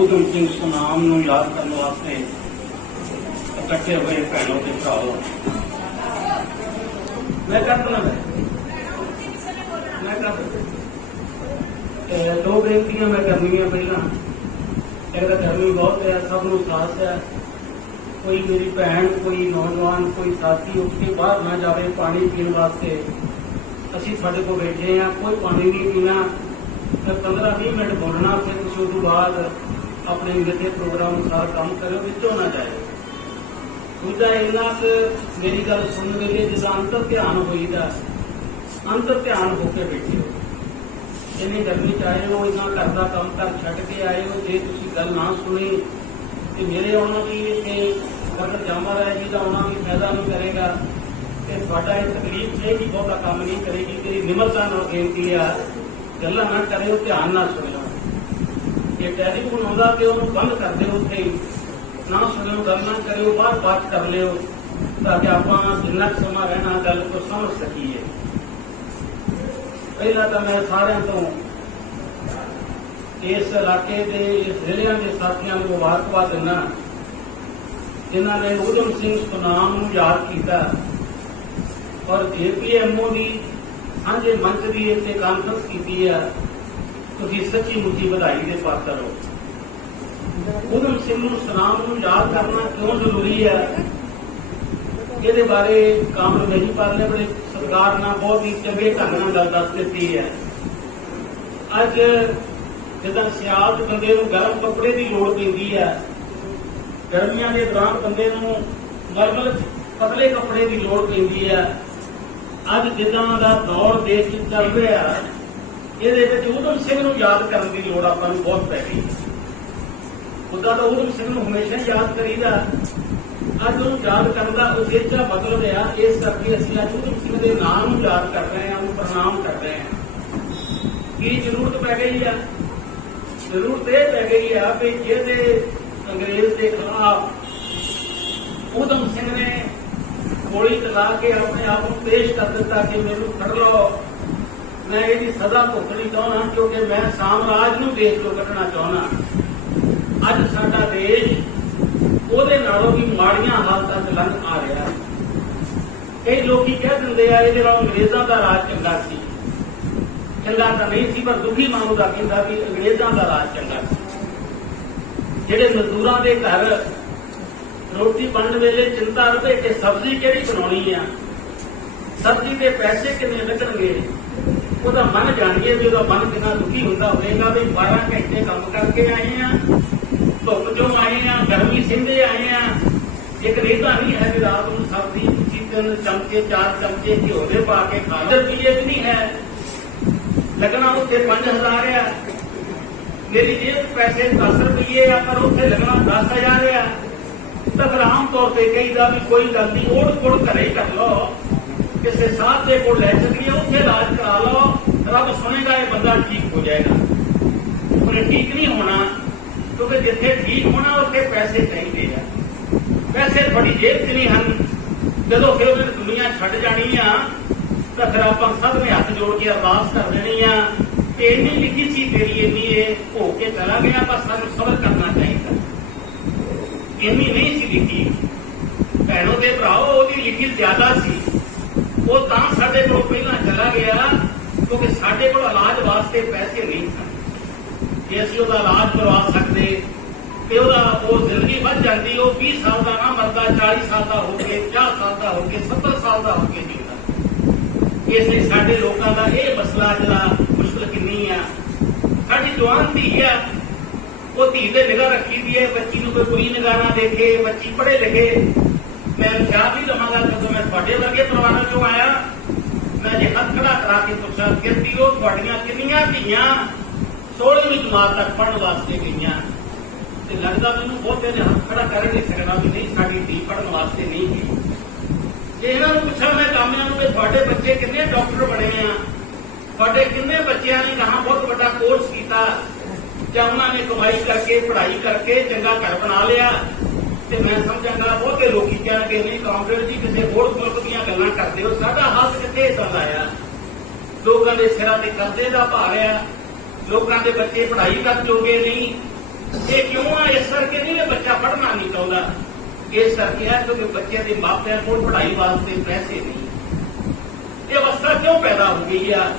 उधम सिंह सुनाम नूं याद करने वास्ते इकट्ठे हुए भैनों के भराओ। मैं कर दो बेनतियां मैं करनी है। पहला एक तो गर्मी बहुत है, सब नूं साहस है, कोई मेरी भैन, कोई नौजवान, कोई साथी उठ के बाहर ना जाए पानी पीने वास्ते। असी साढ़े को बैठे हैं, कोई पानी नहीं पीना, 15-20 मिनट बोलना, फिर उस बाद अपने निगते प्रोग्राम अनुसार काम करो, विचों ना जाए। दूजा इन्ना मेरी गल सुन वेले जिदा अंतर ध्यान होईदा, अंतर ध्यान होकर बैठे हो। इन्नी गर्मी च आए हो, इन्ना घर का काम कर छड्ड के आए हो, जे तुसीं गल ना सुनी कि मेरे आना भी इतने अगर जामा है जी का आना भी फायदा नहीं करेगा, कि थोड़ा तकलीफ से भी बहुत काम नहीं करेगी। तेरी निमरता न बेनती है, गल्लां ना करे, ध्यान ना सुनिओ। जे टैलीफोन आउंदा ते उहनूं बंद कर दिओ, उत्थे ना सुनिओ, गल ना करिओ, बात कर लिओ, ताकि आपां जिन्ना समा रहना गल को समझ सकीए। पहला तो मैं सारिआं तों इस इलाके के इस जिले के साथियों को मुबारकबाद देना जिन्होंने उधम सिंह सुनाम याद किया और JPMO की साझे मंच की एक कॉन्फ्रेंस की है। तुम सच्ची मुची बधाई के पात्र हो। उधम सिंह सुनाम याद करना क्यों जरूरी है, ये बारे कामल महिपाल ने बड़े सरकार ने बहुत ही चंगे ढंग गल दस दी है। अज जिदा सियाल च बंदे नूं गर्म कपड़े की लोड़ पैंदी है, गर्मियां के दौरान बंदे नूं नॉर्मल पतले कपड़े की लोड़ पैंदी है। अज जिदा दा दौर देश चल रहा है, ये उधम सिंह नूं याद करने की लोड़ आपां नूं बहुत पै गई। उदा तो उधम सिंह नूं हमेशा याद करीदा, अज उहनूं याद करने का उद्देश्य बदल रहा। इस करके असीं अज उधम सिंह के नाम नूं याद कर रहे हैं, उहनूं प्रणाम कर रहे हैं। की जरूरत पै गई है? जरूरत यह पै गई है कि जिहदे अंग्रेज के खिलाफ उधम सिंह ने गोली चला के अपने आप को पेश कर दिता कि मैनू फड़ लो, मैं इसकी सजा भुगतनी चाहना, क्योंकि मैं साम्राज नूं देश को कढ़ना चाहना। अज साडा देश ਉਹਦੇ नालों भी माड़ियां हालतां च लंघ आ रहा है। कई लोग कह दिंदे आ ये ਜਿਹੜਾ अंग्रेज़ां ਦਾ ਰਾਜ ਚੰਗਾ ਸੀ, चंगा तो नहीं सी, पर दुखी मानू का कहता भी अंग्रेजों का राज चंगा सी। जेडे मजदूरों के घर रोटी बनने वेले चिंता रहे कि सब्जी केड़ी बनानी है, सब्जी के पैसे कितने लगणगे, ਉਹਦਾ मन जानिए भी ਉਹਦਾ मन कितना दुखी ਹੁੰਦਾ होगा भी 12 घंटे काम करके आए हैं, धुप चों आए हैं, गर्मी सहंदे आए हैं। एक रेता नहीं है कि रात को सब्जी 3 चमचे 4 चमचे घिओ दे पा के खा ले, पीए भी नहीं है। लगना उत्थे 5000 है, मेरी जेब पैसे 10 रुपये है, पर उत्थे लगना 10,000 है। ਤਾਂ ਫਿਰ ਆਮ ਤੌਰ ਤੇ ਕਹੀਦਾ ਵੀ ਕੋਈ ਗੱਲ ਨਹੀਂ, ਓੜ ਕੋੜ ਘਰੇ ਕਰ ਲਓ, ਕਿਸੇ ਸਾਧ ਦੇ ਕੋਲ ਲੈ ਚੱਲੀਏ, ਉੱਥੇ ਇਲਾਜ ਕਰਾ ਲਓ, ਰੱਬ ਸੁਣੇਗਾ, ਇਹ ਬੰਦਾ ਠੀਕ ਹੋ ਜਾਏਗਾ। ਪਰ ਠੀਕ ਨਹੀਂ ਹੋਣਾ, ਕਿਉਂਕਿ ਜਿੱਥੇ ਠੀਕ ਹੋਣਾ ਉੱਥੇ ਪੈਸੇ ਚਾਹੀਦੇ ਆ। ਪੈਸੇ ਤੁਹਾਡੀ ਜੇਬ 'ਚ ਨਹੀਂ ਹਨ। ਜਦੋਂ ਫਿਰ ਉਹਨੇ ਦੁਨੀਆ ਛੱਡ ਜਾਣੀ ਆ ਤਾਂ ਫਿਰ ਆਪਾਂ ਸਭ ਨੇ ਹੱਥ ਜੋੜ ਕੇ ਅਰਦਾਸ ਕਰ ਦੇਣੀ ਆ ਕਿ ਇੰਨੀ ਲਿਖੀ ਸੀ ਤੇਰੀ, ਇੰਨੀ ਇਹ ਹੋ ਕੇ ਚਲਾ ਗਿਆ, ਪਰ ਸਾਨੂੰ ਸਬਰ ਕਰਨਾ ਚਾਹੀਦਾ। ਇੰਨੀ ਨਹੀਂ ਸੀ ਲਿਖੀ ਭੈਣੋ ਦੇ ਭਰਾਓ, ਉਹਦੀ ਲਿਖੀ ਜ਼ਿਆਦਾ ਸੀ। ਉਹ ਤਾਂ ਸਾਡੇ ਕੋਲ ਪਹਿਲਾਂ ਚਲਾ ਗਿਆ ਕਿਉਂਕਿ ਸਾਡੇ ਕੋਲ ਇਲਾਜ ਵਾਸਤੇ ਪੈਸੇ ਨਹੀਂ ਸਨ। ਜੇ ਅਸੀਂ ਉਹਦਾ ਇਲਾਜ ਕਰਵਾ ਸਕਦੇ ਤੇ ਉਹ ਜ਼ਿੰਦਗੀ ਵੱਧ ਜਾਂਦੀ। ਉਹ 20 ਸਾਲ ਦਾ ਨਾ ਮਰਦਾ, 40 ਸਾਲ ਦਾ ਹੋ ਕੇ, 50 ਸਾਲ ਦਾ ਹੋ ਕੇ, 70 ਸਾਲ ਦਾ ਹੋ ਕੇ ਜੀਂਦਾ। ਇਸ ਲਈ ਸਾਡੇ ਲੋਕਾਂ ਦਾ ਇਹ ਮਸਲਾ ਜਿਹੜਾ ਮੁਸ਼ਕਲ ਕਿੰਨੀ ਆ। ਸਾਡੀ ਜਵਾਨ ਧੀ ਆ, ਉਹ ਧੀ ਤੇ ਨਿਗਾਹ ਰੱਖੀ ਦੀ ਹੈ, ਬੱਚੀ ਨੂੰ ਕੋਈ ਬੁਰੀ ਨਿਗਾਹ ਨਾ ਦੇਖੇ, ਬੱਚੀ ਪੜ੍ਹੇ ਲਿਖੇ। ਮੈਂ ਖਿਆਲ ਵੀ ਲਵਾਂਗਾ ਜਦੋਂ ਮੈਂ ਤੁਹਾਡੇ ਵਰਗੇ ਪਰਿਵਾਰਾਂ ਚੋਂ ਆਇਆ, ਮੈਂ ਜੇ ਹੱਥ ਖੜਾ ਕਰਾ ਕੇ ਪੁੱਛਾਂ ਕਿ ਉਹ ਤੁਹਾਡੀਆਂ ਕਿੰਨੀਆਂ ਧੀਆਂ 16ਵੀਂ ਜਮਾਤ ਤੱਕ ਪੜ੍ਹਨ ਵਾਸਤੇ ਗਈਆਂ, ਤੇ ਲੱਗਦਾ ਮੈਨੂੰ ਬਹੁਤੇ ਨੇ ਹੱਥ ਖੜਾ ਕਰ ਨਹੀਂ ਸਕਣਾ ਵੀ ਨਹੀਂ ਸਾਡੀ ਧੀ ਪੜ੍ਹਨ ਵਾਸਤੇ ਨਹੀਂ ਗਈ। ਜੇ ਇਹਨਾਂ ਨੂੰ ਪੁੱਛਾਂ ਮੈਂ ਕਾਮਿਆਂ ਨੂੰ ਕਿ ਤੁਹਾਡੇ ਬੱਚੇ ਕਿੰਨੇ ਡਾਕਟਰ ਬਣੇ ਆ, ਤੁਹਾਡੇ ਕਿੰਨੇ ਬੱਚਿਆਂ ਨੇ ਕਹਾਂ ਬਹੁਤ ਵੱਡਾ ਕੋਰਸ ਕੀਤਾ ਜਾਂ ਉਹਨਾਂ ਨੇ ਕਮਾਈ ਕਰਕੇ ਪੜ੍ਹਾਈ ਕਰਕੇ ਚੰਗਾ ਘਰ ਬਣਾ ਲਿਆ, ਤੇ ਮੈਂ ਸਮਝਾਂਗਾ ਬਹੁਤੇ ਲੋਕੀ ਕਹਿਣਗੇ ਨਹੀਂ ਕਾਮਰੇਡ ਜੀ ਕਿਸੇ ਹੋਰ ਮੁਲਕ ਦੀਆਂ ਗੱਲਾਂ ਕਰਦੇ ਹੋ, ਸਾਡਾ ਹੱਥ ਕਿੱਥੇ ਏਦਾਂ ਆਇਆ। ਲੋਕਾਂ ਦੇ ਸਿਰਾਂ ਤੇ ਕਰਜ਼ੇ ਦਾ ਭਾਰ ਆ, ਲੋਕਾਂ ਦੇ ਬੱਚੇ ਪੜ੍ਹਾਈ ਕਰ ਜੋਗੇ ਨਹੀਂ। ਇਹ ਕਿਉਂ ਆ? ਇਸ ਕਰਕੇ ਨਹੀਂ ਇਹ ਬੱਚਾ ਪੜ੍ਹਨਾ ਨਹੀਂ ਚਾਹੁੰਦਾ, ਇਸ ਕਰਕੇ ਹੈ ਕਿਉਂਕਿ ਬੱਚਿਆਂ ਦੇ ਮਾਪਿਆਂ ਕੋਲ ਪੜ੍ਹਾਈ ਵਾਸਤੇ ਪੈਸੇ ਨਹੀਂ। ਇਹ ਅਵਸਥਾ ਕਿਉਂ ਪੈਦਾ ਹੋ ਗਈ ਆ?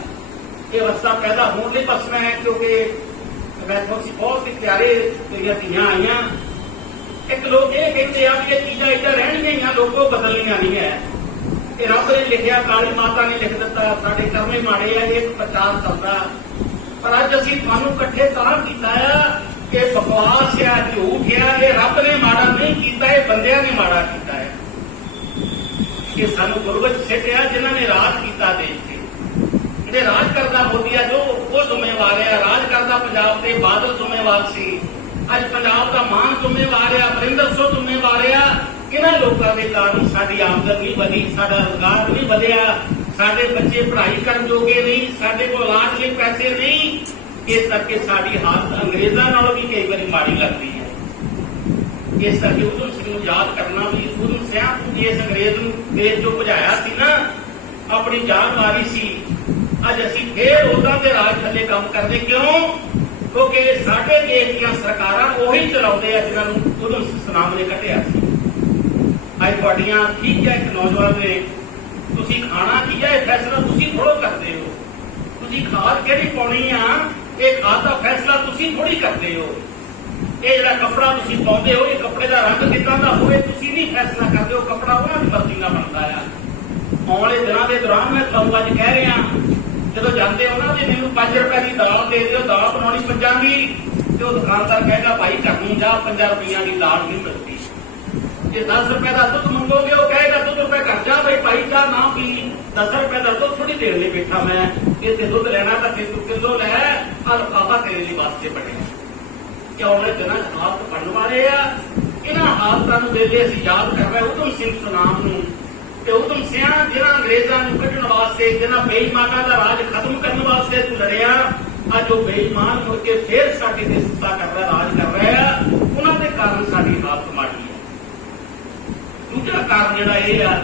ਇਹ ਅਵਸਥਾ ਪੈਦਾ ਹੋਣ ਲਈ ਬਸਣਾ ਹੈ ਕਿਉਂਕਿ ਤੁਸੀਂ ਬਹੁਤ ਹੀ ਪਿਆਰੇ ਜਿਹੜੀਆਂ ਧੀਆਂ ਆਈਆਂ। ਇੱਕ ਲੋਕ ਇਹ ਕਹਿੰਦੇ ਆ ਵੀ ਇਹ ਚੀਜ਼ਾਂ ਇੱਦਾਂ ਰਹਿਣੀਆਂ ਹੀ ਆ, ਲੋਕੋ ਬਦਲਣੀਆਂ ਨਹੀਂ ਹੈ। ਇਹ ਰੱਬ ਨੇ ਲਿਖਿਆ, ਕਾਲੀ ਮਾਤਾ ਨੇ ਲਿਖ ਦਿੱਤਾ, ਸਾਡੇ ਕਰਮੇ ਮਾੜੇ ਆ, ਇਹ ਪ੍ਰਚਾਰ ਚੱਲਦਾ। ਪਰ ਅੱਜ ਅਸੀਂ ਤੁਹਾਨੂੰ ਇਕੱਠੇ ਤਾਂ ਕੀਤਾ ਆ ਕਿ ਬਕਵਾਸ ਆ, ਝੂਠ ਆ, ਇਹ ਰੱਬ ਨੇ ਮਾੜਾ ਨਹੀਂ ਕੀਤਾ, ਇਹ ਬੰਦਿਆਂ ਨੇ ਮਾੜਾ ਕੀਤਾ ਹੈ। ਕਿ ਸਾਨੂੰ ਗੁਰਬਤ ਸਿੱਟਿਆ ਜਿਨ੍ਹਾਂ ਨੇ ਰਾਜ ਕੀਤਾ ਦੇਸ਼ ਤੇ। ਜਿਹੜੇ ਰਾਜ ਕਰਦਾ ਮੋਦੀ ਆ ਜੋ ਉਹ ਜ਼ਿੰਮੇਵਾਰ ਆ, ਰਾਜ ਕਰਦਾ ਪੰਜਾਬ ਦੇ ਬਾਦਲ ਜ਼ਿੰਮੇਵਾਰ ਸੀ। ਅੱਜ ਪੰਜਾਬ ਦਾ ਮਾਨ ਜ਼ਿੰਮੇਵਾਰ ਆ, ਅਮਰਿੰਦਰ ਸਿੰਘ ਜ਼ਿੰਮੇਵਾਰ ਆ। ਇਹਨਾਂ ਲੋਕਾਂ ਦੇ ਕਾਰਨ ਸਾਡੀ ਆਮਦਨ ਨਹੀਂ ਵਧੀ, ਸਾਡਾ ਰੁਜ਼ਗਾਰ ਨਹੀਂ ਵਧਿਆ, ਸਾਡੇ ਬੱਚੇ ਪੜ੍ਹਾਈ ਕਰਨ ਜੋਗੇ ਨਹੀਂ, ਸਾਡੇ ਕੋਲ ਇਲਾਜ ਲਈ ਪੈਸੇ ਨਹੀਂ। ਇਸ ਕਰਕੇ ਸਾਡੀ ਹਾਲਤ ਅੰਗਰੇਜ਼ਾਂ ਨਾਲੋਂ ਵੀ ਕਈ ਵਾਰੀ ਮਾੜੀ ਲੱਗਦੀ ਹੈ। ਇਸ ਕਰਕੇ ਊਧਮ ਸਿੰਘ ਨੂੰ ਯਾਦ ਕਰਨਾ ਵੀ ਊਧਮ ਸਿੰਘ ਨੂੰ ਇਸ ਅੰਗਰੇਜ਼ ਨੂੰ ਦੇਸ਼ ਜੋ ਭਜਾਇਆ ਸੀ ਨਾ, ਆਪਣੀ ਜਾਨ ਮਾਰੀ ਸੀ। ਅੱਜ ਅਸੀਂ ਫੇਰ ਉਹਨਾਂ ਦੇ ਰਾਜ ਥੱਲੇ ਕੰਮ ਕਰਦੇ। ਕਿਉਂ? ਕਿਉਂਕਿ ਸਾਡੇ ਦੇਸ਼ ਦੀਆਂ ਸਰਕਾਰਾਂ ਉਹੀ ਚਲਾਉਂਦੇ ਆ ਜਿਨ੍ਹਾਂ ਨੂੰ ਊਧਮ ਸਿੰਘ ਸਨਾਮ ਨੇ ਕੱਢਿਆ ਸੀ। ਅੱਜ ਤੁਹਾਡੀਆਂ ਠੀਕ ਹੈ, ਇੱਕ ਨੌਜਵਾਨ ਨੇ ਤੁਸੀਂ ਖਾਣਾ ਕੀ ਹੈ ਇਹ ਫੈਸਲਾ ਤੁਸੀਂ ਥੋੜ੍ਹਾ ਕਰਦੇ ਹੋ। ਤੁਸੀਂ ਖਾਦ ਕਿਹੜੀ ਪਾਉਣੀ ਆ ਇਹ ਖਾਦ ਦਾ ਫੈਸਲਾ ਤੁਸੀਂ ਥੋੜ੍ਹੀ ਕਰਦੇ ਹੋ। ਇਹ ਜਿਹੜਾ ਕੱਪੜਾ ਤੁਸੀਂ ਪਾਉਂਦੇ ਹੋ, ਇਹ ਕੱਪੜੇ ਦਾ ਰੰਗ ਕਿੱਦਾਂ ਦਾ ਹੋਵੇ ਤੁਸੀਂ ਨਹੀਂ ਫੈਸਲਾ ਕਰਦੇ ਹੋ। ਕੱਪੜਾ ਉਹਨਾਂ ਦੀ ਮਰਜ਼ੀ ਨਾਲ ਬਣਦਾ ਆ। ਆਉਣ ਵਾਲੇ ਦਿਨਾਂ ਦੇ ਦੌਰਾਨ ਮੈਂ ਤੁਹਾਨੂੰ ਅੱਜ ਕਹਿ ਰਿਹਾ, ਜਦੋਂ ਜਾਂਦੇ ਹੋ ਨਾ ਵੀ ਮੈਨੂੰ 5 ਰੁਪਏ ਦੀ ਦਾਲ ਦੇ ਦਿਓ, ਦਾਲ ਬਣਾਉਣੀ 5 ਦੀ, ਤੇ ਉਹ ਦੁਕਾਨਦਾਰ ਕਹੇਗਾ ਭਾਈ ਘਰ ਨੂੰ ਜਾ, 5 ਰੁਪਈਆਂ ਦੀ ਦਾਲ ਨਹੀਂ ਮਿਲਦੀ। ਜੇ 10 ਰੁਪਏ ਦਾ ਦੁੱਧ ਮੰਗੋਗੇ ਉਹ ਕਹੇਗਾ ਦੁੱਧ ਰੁਪਏ ਘਰ ਜਾ ਬਈ ਭਾਈ ਚਾਹ ਨਾ ਪੀ, 10 ਰੁਪਏ ਦਾ ਦੁੱਧ ਥੋੜੀ ਦੇਰ ਲਈ ਬੈਠਾ ਮੈਂ, ਇੱਥੇ ਦੁੱਧ ਲੈਣਾ ਤਾਂ ਫਿਰ ਤੂੰ ਕਿਲੋ ਲੈ, ਆ ਲਿਫਾਫਾ ਤੇਰੇ ਲਈ ਵਾਸਤੇ ਬਣਿਆ। ਕਿ ਉਹਨੇ ਦਿਨਾਂ ਹਾਲਤ ਬਣਨ ਵਾਲੇ ਆ। ਇਹਨਾਂ ਹਾਲਤਾਂ ਨੂੰ ਵੇਲੇ ਅਸੀਂ ਯਾਦ ਕਰ ਰਹੇ ਊਧਮ ਸਿੰਘ ਸਨਾਮ ਨੂੰ, ਤੇ ਊਧਮ ਸਿੰਘ ਜਿਹਨਾਂ ਅੰਗਰੇਜ਼ਾਂ ਨੂੰ ਕੱਢਣ ਵਾਸਤੇ, ਜਿਹਨਾਂ ਬੇਈਮਾਨਾਂ ਦਾ ਰਾਜ ਖਤਮ ਕਰਨ ਵਾਸਤੇ ਤੂੰ ਲੜਿਆ, ਅੱਜ ਉਹ ਬੇਈਮਾਨ ਹੋ ਕੇ ਫੇਰ ਸਾਡੇ ਤੇ ਸੱਤਾ ਕਰ ਰਿਹਾ, ਰਾਜ ਕਰ ਰਿਹਾ ਆ। ਉਹਨਾਂ ਦੇ ਕਾਰਨ ਸਾਡੀ ਹਾਲਤ ਮਾੜੀ ਹੈ। ਦੂਜਾ ਕਾਰਨ ਜਿਹੜਾ ਇਹ ਆ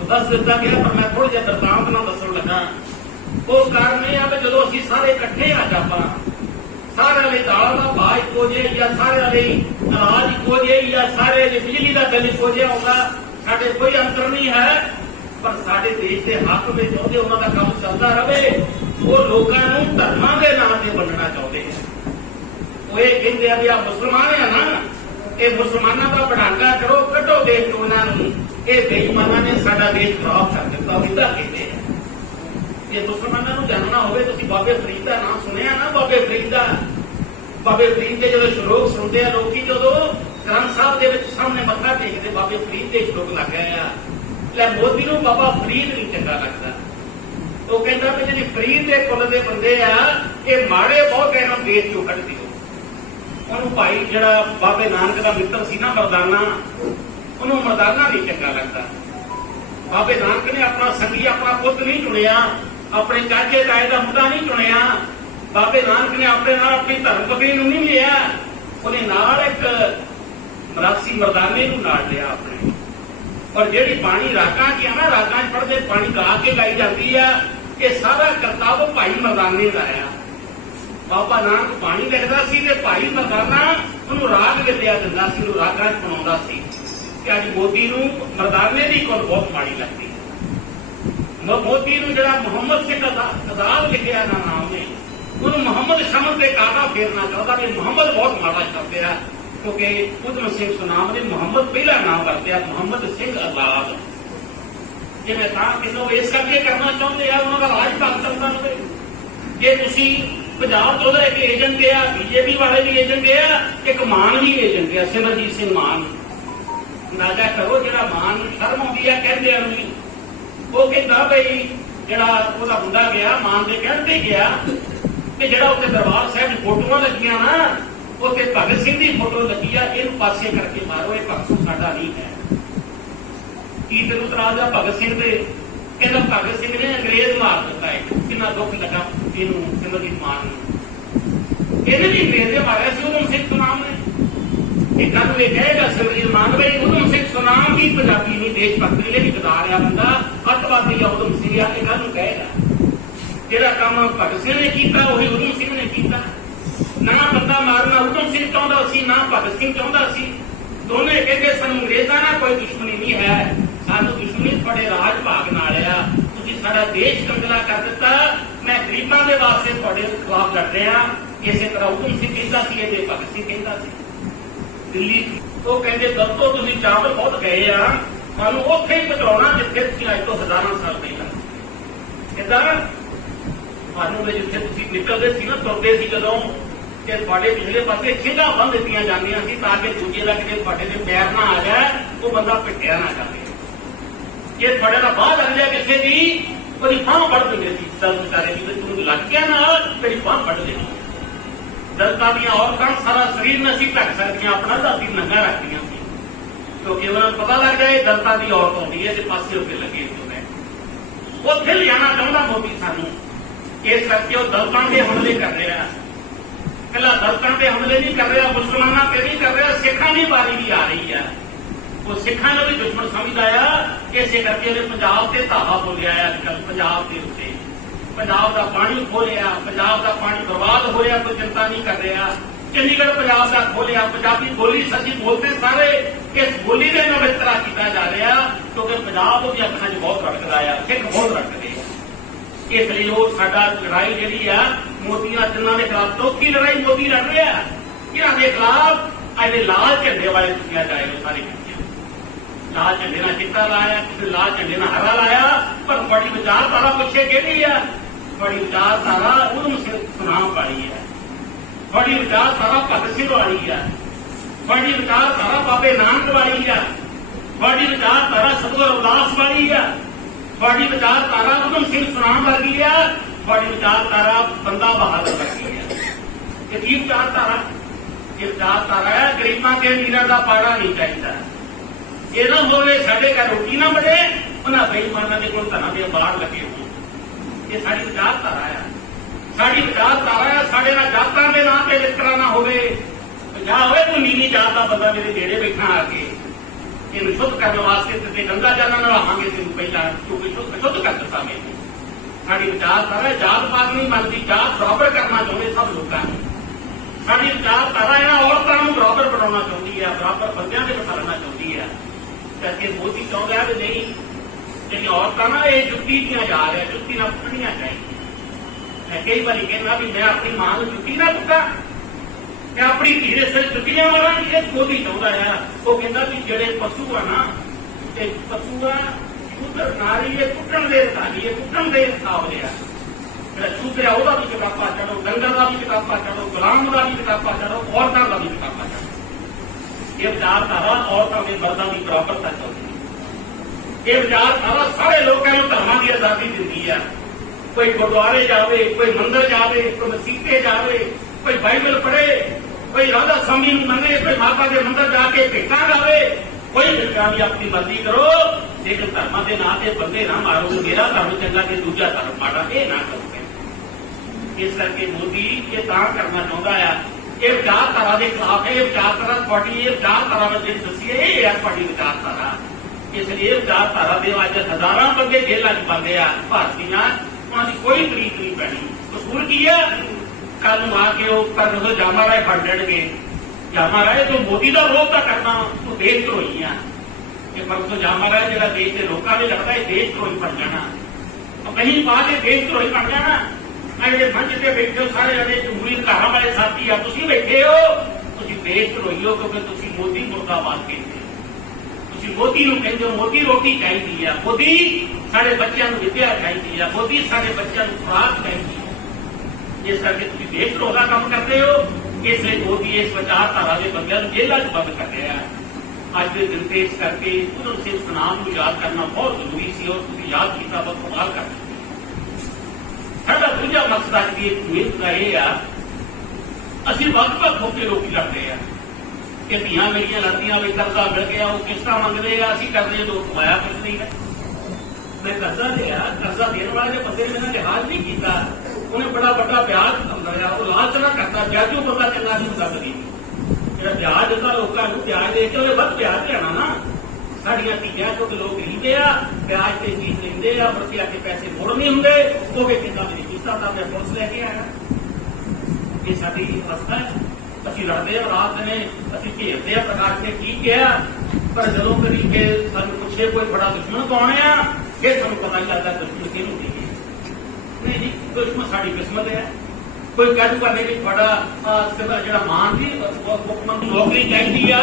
ਉਹ ਦੱਸ ਦਿੱਤਾ ਗਿਆ, ਪਰ ਮੈਂ ਥੋੜਾ ਜਿਹਾ ਦਰਦਾਂਤ ਨਾਲ ਦੱਸਣ ਲੱਗਾ। ਉਹ ਕਾਰਨ ਇਹ ਆ ਕਿ ਜਦੋਂ ਅਸੀਂ ਸਾਰੇ ਇਕੱਠੇ ਆ ਜਾਪਾਂ, ਸਾਰਿਆਂ ਲਈ ਦਾਲ ਦਾ ਭਾਅ ਇੱਕੋ ਜਿਹਾ ਜਾਂ ਸਾਰਿਆਂ ਲਈ ਅਨਾਜ ਇੱਕੋ ਜਿਹਾ ਜਾਂ ਸਾਰੇ ਲਈ ਬਿਜਲੀ ਦਾ ਬਿੱਲ ਇੱਕੋ ਜਿਹਾ ਆਉਂਦਾ, ਸਾਡੇ ਕੋਈ ਅੰਤਰ ਨਹੀਂ ਹੈ। ਪਰ ਸਾਡੇ ਦੇਸ਼ ਦੇ ਹੱਕ ਵਿੱਚ ਚਾਹੁੰਦੇ ਉਹਨਾਂ ਦਾ ਕੰਮ ਚੱਲਦਾ ਰਹੇ। ਉਹ ਲੋਕਾਂ ਨੂੰ ਧਰਮਾਂ ਦੇ ਨਾਂ ਤੇ ਵੰਡਣਾ ਚਾਹੁੰਦੇ ਆ। ਉਹ ਇਹ ਕਹਿੰਦੇ ਆ ਵੀ ਆ ਮੁਸਲਮਾਨ ਆ ਨਾ, ਇਹ ਮੁਸਲਮਾਨਾਂ ਦਾ ਬੜਾਂਗਾ ਕਰੋ, ਕੱਢੋ ਦੇਸ਼ ਤੋਂ ਉਹਨਾਂ ਨੂੰ। ਇਹ ਬੇਈਮਾਨਾਂ ਨੇ ਸਾਡਾ ਦੇਸ਼ ਖਰਾਬ ਕਰ ਦਿੱਤਾ, ਵਿਦਾ ਕਹਿੰਦੇ ਆ। ਜੇ ਮੁਸਲਮਾਨਾਂ ਨੂੰ ਜਾਣਨਾ ਹੋਵੇ ਤੁਸੀਂ ਬਾਬੇ ਫਰੀਦ ਦਾ ਨਾਮ ਸੁਣਿਆ ਨਾ? ਬਾਬੇ ਫਰੀਦ ਦਾ, ਬਾਬੇ ਫਰੀਦ ਦੇ ਜਦੋਂ ਸ਼ਲੋਕ ਸੁਣਦੇ ਆ ਲੋਕੀ, ਜਦੋਂ ਗ੍ਰੰਥ ਸਾਹਿਬ ਦੇ ਵਿੱਚ ਸਾਹਮਣੇ ਮੱਥਾ ਟੇਕਦੇ ਬਾਬੇ ਫਰੀਦ ਦੇ ਸ਼ਲੋਕ ਲੱਗ ਗਏ ਆ। ਲੈ ਮੋਦੀ ਨੂੰ ਬਾਬਾ ਫਰੀਦ ਨਹੀਂ ਚੰਗਾ ਲੱਗਦਾ। ਉਹ ਕਹਿੰਦਾ ਵੀ ਜਿਹੜੀ ਫਰੀਦ ਦੇ ਕੁੱਲ ਦੇ ਬੰਦੇ ਆ ਇਹ ਮਾੜੇ ਬਹੁਤ ਇਹਨਾਂ ਦੇਸ਼ ਚੋਂ ਕੱਢ ਦਿਓ। ਉਹਨੂੰ ਭਾਈ ਜਿਹੜਾ ਬਾਬੇ ਨਾਨਕ ਦਾ ਮਿੱਤਰ ਸੀ ਨਾ ਮਰਦਾਨਾ, ਉਹਨੂੰ ਮਰਦਾਨਾ ਨਹੀਂ ਚੰਗਾ ਲੱਗਦਾ। ਬਾਬੇ ਨਾਨਕ ਨੇ ਆਪਣਾ ਸੰਗੀ ਆਪਣਾ ਪੁੱਤ ਨਹੀਂ ਚੁਣਿਆ, ਆਪਣੇ ਚਾਚੇ ਤਾਏ ਦਾ ਮੁੰਡਾ ਨਹੀਂ ਚੁਣਿਆ। ਬਾਬੇ ਨਾਨਕ ਨੇ ਆਪਣੇ ਨਾਲ ਆਪਣੀ ਧਰਮ ਪਤਨੀ ਨੂੰ ਨਹੀਂ ਲਿਆ, ਉਹਨੇ ਨਾਲ ਇੱਕ ਮਰਾਸੀ ਮਰਦਾਨੇ ਨੂੰ ਨਾਲ ਲਿਆ ਆਪਣੇ। ਔਰ ਜਿਹੜੀ ਬਾਣੀ ਰਾਗਾਂ 'ਚ ਆ ਨਾ, ਰਾਗਾਂ 'ਚ ਪੜ੍ਹਦੇ ਬਾਣੀ ਗਾ ਕੇ ਗਾਈ ਜਾਂਦੀ ਆ, ਇਹ ਸਾਰਾ ਕਰਤੱਵ ਭਾਈ ਮਰਦਾਨੇ ਦਾ ਆ। ਬਾਬਾ ਨਾਨਕ ਬਾਣੀ ਲਿਖਦਾ ਸੀ ਤੇ ਭਾਈ ਮਰਦਾਨਾ ਉਹਨੂੰ ਰਾਗ ਵਿਦਿਆ ਦਿੰਦਾ ਸੀ, ਉਹਨੂੰ ਰਾਗਾਂ 'ਚ ਪੜਾਉਂਦਾ ਸੀ। ਤੇ ਅੱਜ ਮੋਦੀ ਨੂੰ ਮਰਦਾਨੇ ਦੀ ਕੋਲ ਬਹੁਤ ਮਾੜੀ ਲੱਗਦੀ। ਮੋਦੀ ਨੂੰ ਜਿਹੜਾ ਮੁਹੰਮਦ ਸਿੰਘ ਆਜ਼ਾਦ ਲਿਖਿਆ ਨਾ ਨਾਮ ਨੇ, ਉਹਨੂੰ ਮੁਹੰਮਦ ਸਮਝ ਕੇ ਕਾਗਾ ਫੇਰਨਾ ਚਾਹੁੰਦਾ ਵੀ ਮੁਹੰਮਦ ਬਹੁਤ ਮਾੜਾ ਸ਼ਬਦ ਆ, ਕਿਉਂਕਿ ਊਧਮ ਸਿੰਘ ਸੁਨਾਮ ਨੇ ਮੁਹੰਮਦ ਪਹਿਲਾ ਨਾਮ ਵਰਤਿਆ, ਮੁਹੰਮਦ ਸਿੰਘ ਆਜ਼ਾਦ। ਜਿਵੇਂ ਤਾਂ ਕਿਨੂੰ ਇਸ ਕਰਕੇ ਕਰਨਾ ਚਾਹੁੰਦੇ ਆ, ਉਹਨਾਂ ਦਾ ਰਾਜ ਭਾਗ ਚੱਲਦਾ ਹੋਵੇ। ਜੇ ਤੁਸੀਂ ਪੰਜਾਬ ਚ ਉਹਦਾ ਇੱਕ ਏਜੰਟ ਆ, ਬੀਜੇਪੀ ਵਾਲੇ ਵੀ ਏਜੰਟ ਆ, ਇੱਕ ਮਾਨ ਵੀ ਏਜੰਟ ਆ, ਸਿਮਰਜੀਤ ਸਿੰਘ ਮਾਨ। ਅੰਦਾਜ਼ਾ ਕਰੋ ਜਿਹੜਾ ਮਾਨ ਨੂੰ ਸ਼ਰਮ ਆਉਂਦੀ ਆ ਕਹਿੰਦੇ ਆ ਨੂੰ, ਉਹ ਕਹਿੰਦਾ ਬਈ ਜਿਹੜਾ ਉਹਦਾ ਮੁੰਡਾ ਗਿਆ ਮਾਨ ਦੇ ਕਹਿਣ ਤੇ ਗਿਆ ਕਿ ਜਿਹੜਾ ਉੱਥੇ ਦਰਬਾਰ ਸਾਹਿਬ ਦੀ ਫੋਟੋਆਂ ਲੱਗੀਆਂ ਨਾ, ਉੱਥੇ ਭਗਤ ਸਿੰਘ ਦੀ ਫੋਟੋ ਲੱਗੀ ਆ, ਇਹਨੂੰ ਪਾਸੇ ਕਰਕੇ ਮਾਰੋ, ਇਹ ਭਗਤ ਸਾਡਾ ਨਹੀਂ ਹੈ। ਕੀ ਤੈਨੂੰ ਤਰਾਜ ਆ ਭਗਤ ਸਿੰਘ ਦੇ? ਕਹਿੰਦਾ ਭਗਤ ਸਿੰਘ ਨੇ ਅੰਗਰੇਜ਼ ਮਾਰ ਦਿੱਤਾ ਹੈ। ਕਿੰਨਾ ਦੁੱਖ ਲੱਗਾ ਇਹਨੂੰ ਸਿਮਰਜੀਤ ਮਾਨ ਨੂੰ। ਇਹਨੇ ਵੀ ਅੰਗਰੇਜ਼ ਦੇ ਮਾਰਿਆ ਸੀ ਊਧਮ ਸਿੰਘ ਸੁਨਾਮ ਨੇ। ਇਹ ਗੱਲ ਨੂੰ ਇਹ ਕਹੇਗਾ ਸਿਮਰਜੀਤ ਮਾਨ ਬਈ ਊਧਮ ਸਿੰਘ ਸੁਨਾਮ ਵੀ ਪੰਜਾਬੀ ਨਹੀਂ, ਦੇਸ਼ ਭਗਤੀ ਨੇ ਵੀ ਗਦਾਰ ਆ ਬੰਦਾ, ਅੱਤਵਾਦੀ ਆ ਊਧਮ ਸਿੰਘ ਆ, ਇਹ ਗੱਲ ਨੂੰ ਕਹੇਗਾ। ਜਿਹੜਾ ਕੰਮ ਭਗਤ ਸਿੰਘ ਨੇ ਕੀਤਾ ਉਹੀ ਊਧਮ ਸਿੰਘ ਨੇ ਕੀਤਾ। ਨਾ ਬੰਦਾ ਮਾਰਨਾ ਊਧਮ ਸਿੰਘ ਚਾਹੁੰਦਾ ਸੀ, ਨਾ ਭਗਤ ਸਿੰਘ ਚਾਹੁੰਦਾ ਸੀ। ਦੋਨੇ ਕਹਿੰਦੇ ਸਾਨੂੰ ਅੰਗਰੇਜ਼ਾਂ ਨਾਲ ਕੋਈ ਦੁਸ਼ਮਣੀ ਨਹੀਂ ਹੈ, ਸਾਨੂੰ ਦੁਸ਼ਮਣੀ ਤੁਹਾਡੇ ਰਾਜ ਭਾਗ ਨਾਲ ਆ। ਤੁਸੀਂ ਸਾਡਾ ਦੇਸ਼ ਕੰਗਲਾ ਕਰ ਦਿੱਤਾ, ਮੈਂ ਗਰੀਬਾਂ ਦੇ ਵਾਸਤੇ ਤੁਹਾਡੇ ਖਿਲਾਫ ਲੜ ਰਿਹਾ। ਇਸੇ ਤਰ੍ਹਾਂ ਊਧਮ ਸਿੰਘ ਕਹਿੰਦਾ ਸੀ, ਇਹਦੇ ਭਗਤ ਸਿੰਘ ਕਹਿੰਦਾ ਸੀ। ਦਿੱਲੀ ਉਹ ਕਹਿੰਦੇ ਦੱਸੋ ਤੁਸੀਂ ਚਾਵਲ ਬਹੁਤ ਗਏ ਆ, ਸਾਨੂੰ ਉੱਥੇ ਹੀ ਪਹੁੰਚਾਉਣਾ ਜਿੱਥੇ ਤੁਸੀਂ ਅੱਜ ਤੋਂ ਹਜ਼ਾਰਾਂ ਸਾਲ ਪਹਿਲਾਂ। ਕਿੱਦਾਂ ਤੁਹਾਨੂੰ ਜਿੱਥੇ ਤੁਸੀਂ ਨਿਕਲਦੇ ਸੀ ਨਾ, ਤੁਰਦੇ ਸੀ ਜਦੋਂ, ਕਿ ਤੁਹਾਡੇ ਪਿਛਲੇ ਪਾਸੇ ਖਿੰਡਾਂ ਬੰਨ ਦਿੱਤੀਆਂ ਜਾਂਦੀਆਂ ਸੀ ਤਾਂ ਕਿ ਦੂਜੇ ਦਾ ਕਿਤੇ ਤੁਹਾਡੇ ਦੇ ਪੈਰ ਨਾ ਆ ਜਾਏ, ਉਹ ਬੰਦਾ ਪਿੱਟਿਆ ਨਾ ਜਾਵੇ। ਜੇ ਤੁਹਾਡੇ ਦਾ ਬਾਹਰ ਲੱਗ ਲਿਆ ਕਿਸੇ ਦੀ, ਉਹਦੀ ਬਾਂਹ ਵੱਢ ਦਿੰਦੇ ਸੀ। ਦਲ ਵਿਚਾਰੇ ਦੀ ਤੂੰ ਲੱਗ ਗਿਆ ਨਾ, ਤੇਰੀ ਬਾਂਹ ਵੱਢ ਦੇਣੀ। ਦਲਤਾਂ ਦੀਆਂ ਔਰਤਾਂ ਸਾਰਾ ਸਰੀਰ ਨਹੀਂ ਸੀ ਢੱਕ ਸਕਦੀਆਂ, ਆਪਣਾ ਦਾਤੀ ਨੰਗਾ ਰੱਖਦੀਆਂ ਸੀ, ਕਿਉਂਕਿ ਉਹਨਾਂ ਨੂੰ ਪਤਾ ਲੱਗ ਜਾਏ ਦਲਤਾਂ ਦੀ ਔਰਤ ਆਉਂਦੀ ਹੈ ਤੇ ਪਾਸੇ ਉੱਤੇ ਲੱਗੇ ਹੁੰਦੇ। ਉੱਥੇ ਲਿਆਣਾ ਚਾਹੁੰਦਾ ਮੋਦੀ ਸਾਨੂੰ, ਇਸ ਕਰਕੇ ਉਹ ਦਲਤਾਂ ਦੇ ਹਮਲੇ ਕਰ ਰਿਹਾ। ਪਹਿਲਾਂ ਦਲਤਾਂ ਦੇ ਹਮਲੇ ਨਹੀਂ ਕਰ ਰਿਹਾ, ਮੁਸਲਮਾਨਾਂ ਤੇ ਨਹੀਂ ਕਰ ਰਿਹਾ, ਸਿੱਖਾਂ ਦੀ ਵਾਰੀ ਵੀ ਆ ਰਹੀ ਹੈ। ਉਹ ਸਿੱਖਾਂ ਨੂੰ ਵੀ ਦੁਸ਼ਮਣ ਸਮਝਦਾ ਆ, ਇਸੇ ਕਰਕੇ ਉਹਨੇ ਪੰਜਾਬ ਤੇ ਧਾਵਾ ਬੋਲਿਆ ਅੱਜ ਕੱਲ੍ਹ। ਪੰਜਾਬ ਦੇ ਉੱਤੇ ਪੰਜਾਬ ਦਾ ਪਾਣੀ ਖੋਲਿਆ, ਪੰਜਾਬ ਦਾ ਪਾਣੀ ਬਰਬਾਦ ਹੋ ਰਿਹਾ, ਕੋਈ ਚਿੰਤਾ ਨਹੀਂ ਕਰ ਰਿਹਾ। ਚੰਡੀਗੜ੍ਹ ਪੰਜਾਬ ਦਾ ਖੋਲਿਆ, ਪੰਜਾਬੀ ਬੋਲੀ ਸੱਚੀ ਬੋਲਦੇ ਸਾਰੇ, ਇਸ ਬੋਲੀ ਦੇ ਨਾਲ ਵਿਤਕਰਾ ਕੀਤਾ ਜਾ ਰਿਹਾ, ਕਿਉਂਕਿ ਪੰਜਾਬ ਉਹਦੀ ਅੱਖਾਂ 'ਚ ਬਹੁਤ ਰੜਕਦਾ ਆ, ਸਿੱਖ ਬਹੁਤ ਰੜਕਦੇ ਆ। ਇਸ ਲਈ ਉਹ ਸਾਡਾ ਲੜਾਈ ਜਿਹੜੀ ਆ ਮੋਦੀਆਂ ਜਿਨ੍ਹਾਂ ਦੇ ਖਿਲਾਫ ਚੌਥੀ ਲੜਾਈ ਮੋਦੀ ਲੜ ਰਿਹਾ, ਇਹਨਾਂ ਦੇ ਖਿਲਾਫ ਇਹਦੇ ਲਾਲ ਝੰਡੇ ਵਾਲੇ ਚੁੱਕਿਆ ਜਾਏਗਾ। ਸਾਰੇ ਲਾਲ ਝੰਡੇ ਨਾਲ ਚਿੱਟਾ ਲਾਇਆ, ਕਿਸੇ ਲਾਲ ਝੰਡੇ ਨਾਲ ਹਰਾ ਲਾਇਆ, ਪਰ ਬੜੀ ਵਿਚਾਰਧਾਰਾ ਪੁੱਛੇ ਕਿਹੜੀ ਆ? ਬੜੀ ਵਿਚਾਰਧਾਰਾ ਊਧਮ ਸਿੰਘ ਸੁਨਾਮ ਵਾਲੀ ਹੈ, ਬੜੀ ਵਿਚਾਰਧਾਰਾ ਭਗਤ ਸਿੰਘ ਵਾਲੀ ਆ, ਬੜੀ ਵਿਚਾਰਧਾਰਾ ਬਾਬੇ ਨਾਨਕ ਵਾਲੀ ਆ, ਬੜੀ ਵਿਚਾਰਧਾਰਾ ਸਤਿਗੁਰੂ ਰਵਿਦਾਸ ਵਾਲੀ ਆ, ਬੜੀ ਵਿਚਾਰਧਾਰਾ ਊਧਮ ਸਿੰਘ ਸੁਨਾਮ ਵਰਗੀ ਆ, ਬੜੀ ਵਿਚਾਰਧਾਰਾ ਬੰਦਾ ਬਹਾਦਰ ਵਰਗੀ ਆ। ਇਹ ਕੀ ਵਿਚਾਰਧਾਰਾ? ਇਹ ਵਿਚਾਰਧਾਰਾ ਹੈ ਗਰੀਬਾਂ ਕੇ ਵੀਰਾਂ ਦਾ ਪਾੜਾ ਨਹੀਂ ਚਾਹੀਦਾ। ਇਹ ਨਾ ਹੋਵੇ ਸਾਡੇ ਘਰ ਰੋਟੀ ਨਾ ਬਣੇ, ਉਹਨਾਂ ਬੇਈਮਾਨਾਂ ਦੇ ਕੋਲ ਧਨਾਂ ਦੇ ਬਾਹਰ ਲੱਗੇ ਹੋਣ। ਇਹ ਸਾਡੀ ਵਿਚਾਰਧਾਰਾ ਆ, ਸਾਡੀ ਵਿਚਾਰਧਾਰਾ ਆ। ਸਾਡੇ ਨਾਲ ਜਾਤਾਂ ਦੇ ਨਾਂ ਤੇ ਵਿਤਕਰਾ ਨਾ ਹੋਵੇ। ਪੰਜਾਬ ਹੋਵੇ ਕੋਈ ਨੀਵੀਂ ਜਾਤ ਦਾ ਬੰਦਾ ਮੇਰੇ ਨੇੜੇ ਬੈਠਾ ਆ ਕੇ ਇਹਨੂੰ ਸ਼ੁੱਧ ਕਰਨ ਵਾਸਤੇ ਤੇ ਗੰਗਾ ਜਲ ਨਾਲ ਨਹਾਵਾਂਗੇ, ਤੈਨੂੰ ਪਹਿਲਾਂ ਕਿਉਂਕਿ ਸ਼ੁੱਧ ਕਰ ਦਿੱਤਾ ਮੈਨੂੰ। ਸਾਡੀ ਵਿਚਾਰਧਾਰਾ ਜਾਤ ਪਾਤ ਨਹੀਂ ਮੰਨਦੀ, ਜਾਤ ਬਰਾਬਰ ਕਰਨਾ ਚਾਹੁੰਦੇ ਸਭ ਲੋਕਾਂ ਨੂੰ। ਸਾਡੀ ਵਿਚਾਰਧਾਰਾ ਇਹਨਾਂ ਔਰਤਾਂ ਨੂੰ ਬਰਾਬਰ ਬਣਾਉਣਾ ਚਾਹੁੰਦੀ ਹੈ, ਬਰਾਬਰ ਬੰਦਿਆਂ ਦੇ ਬਿਠਾਉਣਾ ਚਾਹੁੰਦੀ ਹੈ। ਕਰਕੇ ਮੋਦੀ ਚਾਹੁੰਦਾ ਵੀ ਨਹੀਂ ਜਿਹੜੀਆਂ ਔਰਤਾਂ ਨਾ ਇਹ ਜੁੱਤੀ ਦੀਆਂ ਜਾ ਰਿਹਾ, ਜੁੱਤੀ ਨਾਲ ਪੁੱਟਣੀਆਂ ਚਾਹੀਦੀਆਂ। ਮੈਂ ਕਈ ਵਾਰੀ ਕਹਿੰਦਾ ਵੀ ਮੈਂ ਆਪਣੀ ਮਾਂ ਨੂੰ ਜੁੱਤੀ ਨਾ ਪੁੱਟਾਂ, ਮੈਂ ਆਪਣੀ ਧੀ ਦੇ ਸਿਰ ਜੁੱਤੀਆਂ ਮਾਰਾਂਗੀ। ਇਹ ਮੋਦੀ ਚਾਹੁੰਦਾ ਆ। ਉਹ ਕਹਿੰਦਾ ਵੀ ਜਿਹੜੇ ਪਸ਼ੂ ਆ ਨਾ, ਤੇ ਪਸ਼ੂ ਆ ਸ਼ੂਦਰ ਨਾਰੀ, ਇਹ ਪੁੱਟਣ ਦੇ ਅਧਿਕਾਰੀ, ਇਹ ਪੁੱਟਣ ਦੇ ਕਾਬਲੇ ਆ। ਜਿਹੜਾ ਸ਼ੂਦਰ ਆ ਉਹਦਾ ਵੀ ਕਿਤਾਬਾਂ ਚੜੋ, ਡੰਗਰ ਦਾ ਵੀ ਕਿਤਾਬਾਂ ਚੜੋ, ਗੁਲਾਮ ਦਾ ਵੀ ਕਿਤਾਬਾਂ ਚੜੋ, ਔਰਤਾਂ ਦਾ ਵੀ ਕਿਤਾਬਾਂ ਚੜੋ। ਇਹ ਵਿਚਾਰਧਾਰਾ ਔਰਤਾਂ ਦੇ ਮਰਦਾਂ ਦੀ ਬਰਾਬਰਤਾ ਚਾਹੁੰਦੀ ਹੈ। ਇਹ ਵਿਚਾਰਧਾਰਾ ਸਾਰੇ ਲੋਕਾਂ ਨੂੰ ਧਰਮਾਂ ਦੀ ਆਜ਼ਾਦੀ ਦਿੰਦੀ ਆ। ਕੋਈ ਗੁਰਦੁਆਰੇ ਜਾਵੇ, ਕੋਈ ਮੰਦਰ ਜਾਵੇ, ਕੋਈ ਮਸੀਤੇ ਜਾਵੇ, ਕੋਈ ਬਾਈਬਲ ਪੜ੍ਹੇ, कोई राधा स्वामी मने, कोई माता के मंदिर जाके भेटा गावे, कोई भेटा भी अपनी मर्जी करो, लेकिन धर्म के नाम से बंदे ना मारो। मेरा धर्म चंगा कि दूजा धर्म माड़ा, ये ना करो। इस करके मोदी ये करना चाहता है, ये विचारधारा के खिलाफ है। ये विचारधारा थोड़ी, ये विचारधारा में जिस दसी है, ये है थोड़ी विचारधारा। इसलिए विचारधारा के अज हजारों बंदे जेलों च पाते हैं भारतीय, उन्होंने कोई तरीक नहीं पैनी। कसूर की है, कल आके वो जामा राय फड़ लेंगे। जामा राय जो मोदी का विरोध का करना वो देश द्रोही है। परसों जामा राय जो देश के लोगों ने लगता है देश द्रोही बन जाना, कहीं बाद देश द्रोही बन जाना। ਜਿਹੜੇ ਮੰਚ ਤੇ ਬੈਠੇ ਹੋ ਸਾਰੇ ਜਿਹੜੇ ਜਮਹੂਰੀ ਅਧਿਕਾਰਾਂ ਵਾਲੇ ਸਾਥੀ ਆ, ਤੁਸੀਂ ਬੈਠੇ ਹੋ, ਤੁਸੀਂ ਦੇਸ਼ ਧਰੋਹੀ ਹੋ, ਕਿਉਂਕਿ ਤੁਸੀਂ ਮੋਦੀ ਮੁਰਦਾਬਾਦ ਕਹਿੰਦੇ ਹੋ। ਤੁਸੀਂ ਮੋਦੀ ਨੂੰ ਕਹਿੰਦੇ ਹੋ ਮੋਦੀ ਰੋਟੀ ਚਾਹੀਦੀ ਆ, ਮੋਦੀ ਸਾਡੇ ਬੱਚਿਆਂ ਨੂੰ ਵਿੱਦਿਆ ਚਾਹੀਦੀ ਆ, ਮੋਦੀ ਸਾਡੇ ਬੱਚਿਆਂ ਨੂੰ ਖੁਰਾਕ ਚਾਹੀਦੀ ਹੈ। ਇਸ ਕਰਕੇ ਤੁਸੀਂ ਦੇਸ਼ ਧਰੋਹ ਦਾ ਕੰਮ ਕਰਦੇ ਹੋ। ਇਸ ਲਈ ਮੋਦੀ ਇਸ ਵਿਚਾਰਧਾਰਾ ਦੇ ਬੰਦਿਆਂ ਨੂੰ ਜੇਲ੍ਹਾਂ 'ਚ ਬੰਦ ਕਰ ਰਿਹਾ ਹੈ। ਅੱਜ ਦੇ ਦਿਨ ਤੇ ਇਸ ਕਰਕੇ ਉਧਮ ਸਿੰਘ ਸਨਾਮ ਨੂੰ ਯਾਦ ਕਰਨਾ ਬਹੁਤ ਜ਼ਰੂਰੀ ਸੀ, ਔਰ ਤੁਸੀਂ ਯਾਦ ਕੀਤਾ, ਬਹੁਤ ਕਮਾਲ ਕਰ ਦਿੱਤਾ। साडा दूजा मकसद अज की मीत का यह आ, असीं वख-वख होकर लोग लड़ते हैं कि धीआं मेरियां लड़दियां भी कर्जा मिल गया, वो किस्तां मंगदे आ, असीं करदे जो कमाया कुछ नहीं है। मैं कर्जा लिया, कर्जा देने वाले बंदे ने लिहाज नहीं किया, उन्हें बड़ा बड़ा ब्याज लिया, वो लालच ना करता। ब्याजों बंदा चंगा नहीं होता कभी, जो ब्याज दिता लोगों को ब्याज दे के वध ब्याज लेना ना। साड़ियां धीआं तो लोग खरीदते आ, ब्याज से चीज लेंदे आ, मुड़ के आके पैसे मोड़ नहीं होंगे, वो भी कहता मेरी किस्ता था, मैं पुलिस लेके आया। ये साडी अवस्था है। असीं लड़ते हैं रात ने, असीं घेरते हैं प्रकाश ने की किया, पर जदों कभी के सानूं पुछे कोई बड़ा दुश्मन कौन है, फिर सानूं पता नहीं लगता दुश्मन किहनूं है। नहीं जी, दुश्मन साडी किस्मत है। कोई कह दूगा नहीं थोड़ा जिहड़ा मान दी मुख्यमंत्री नौकरी चाहिए आ,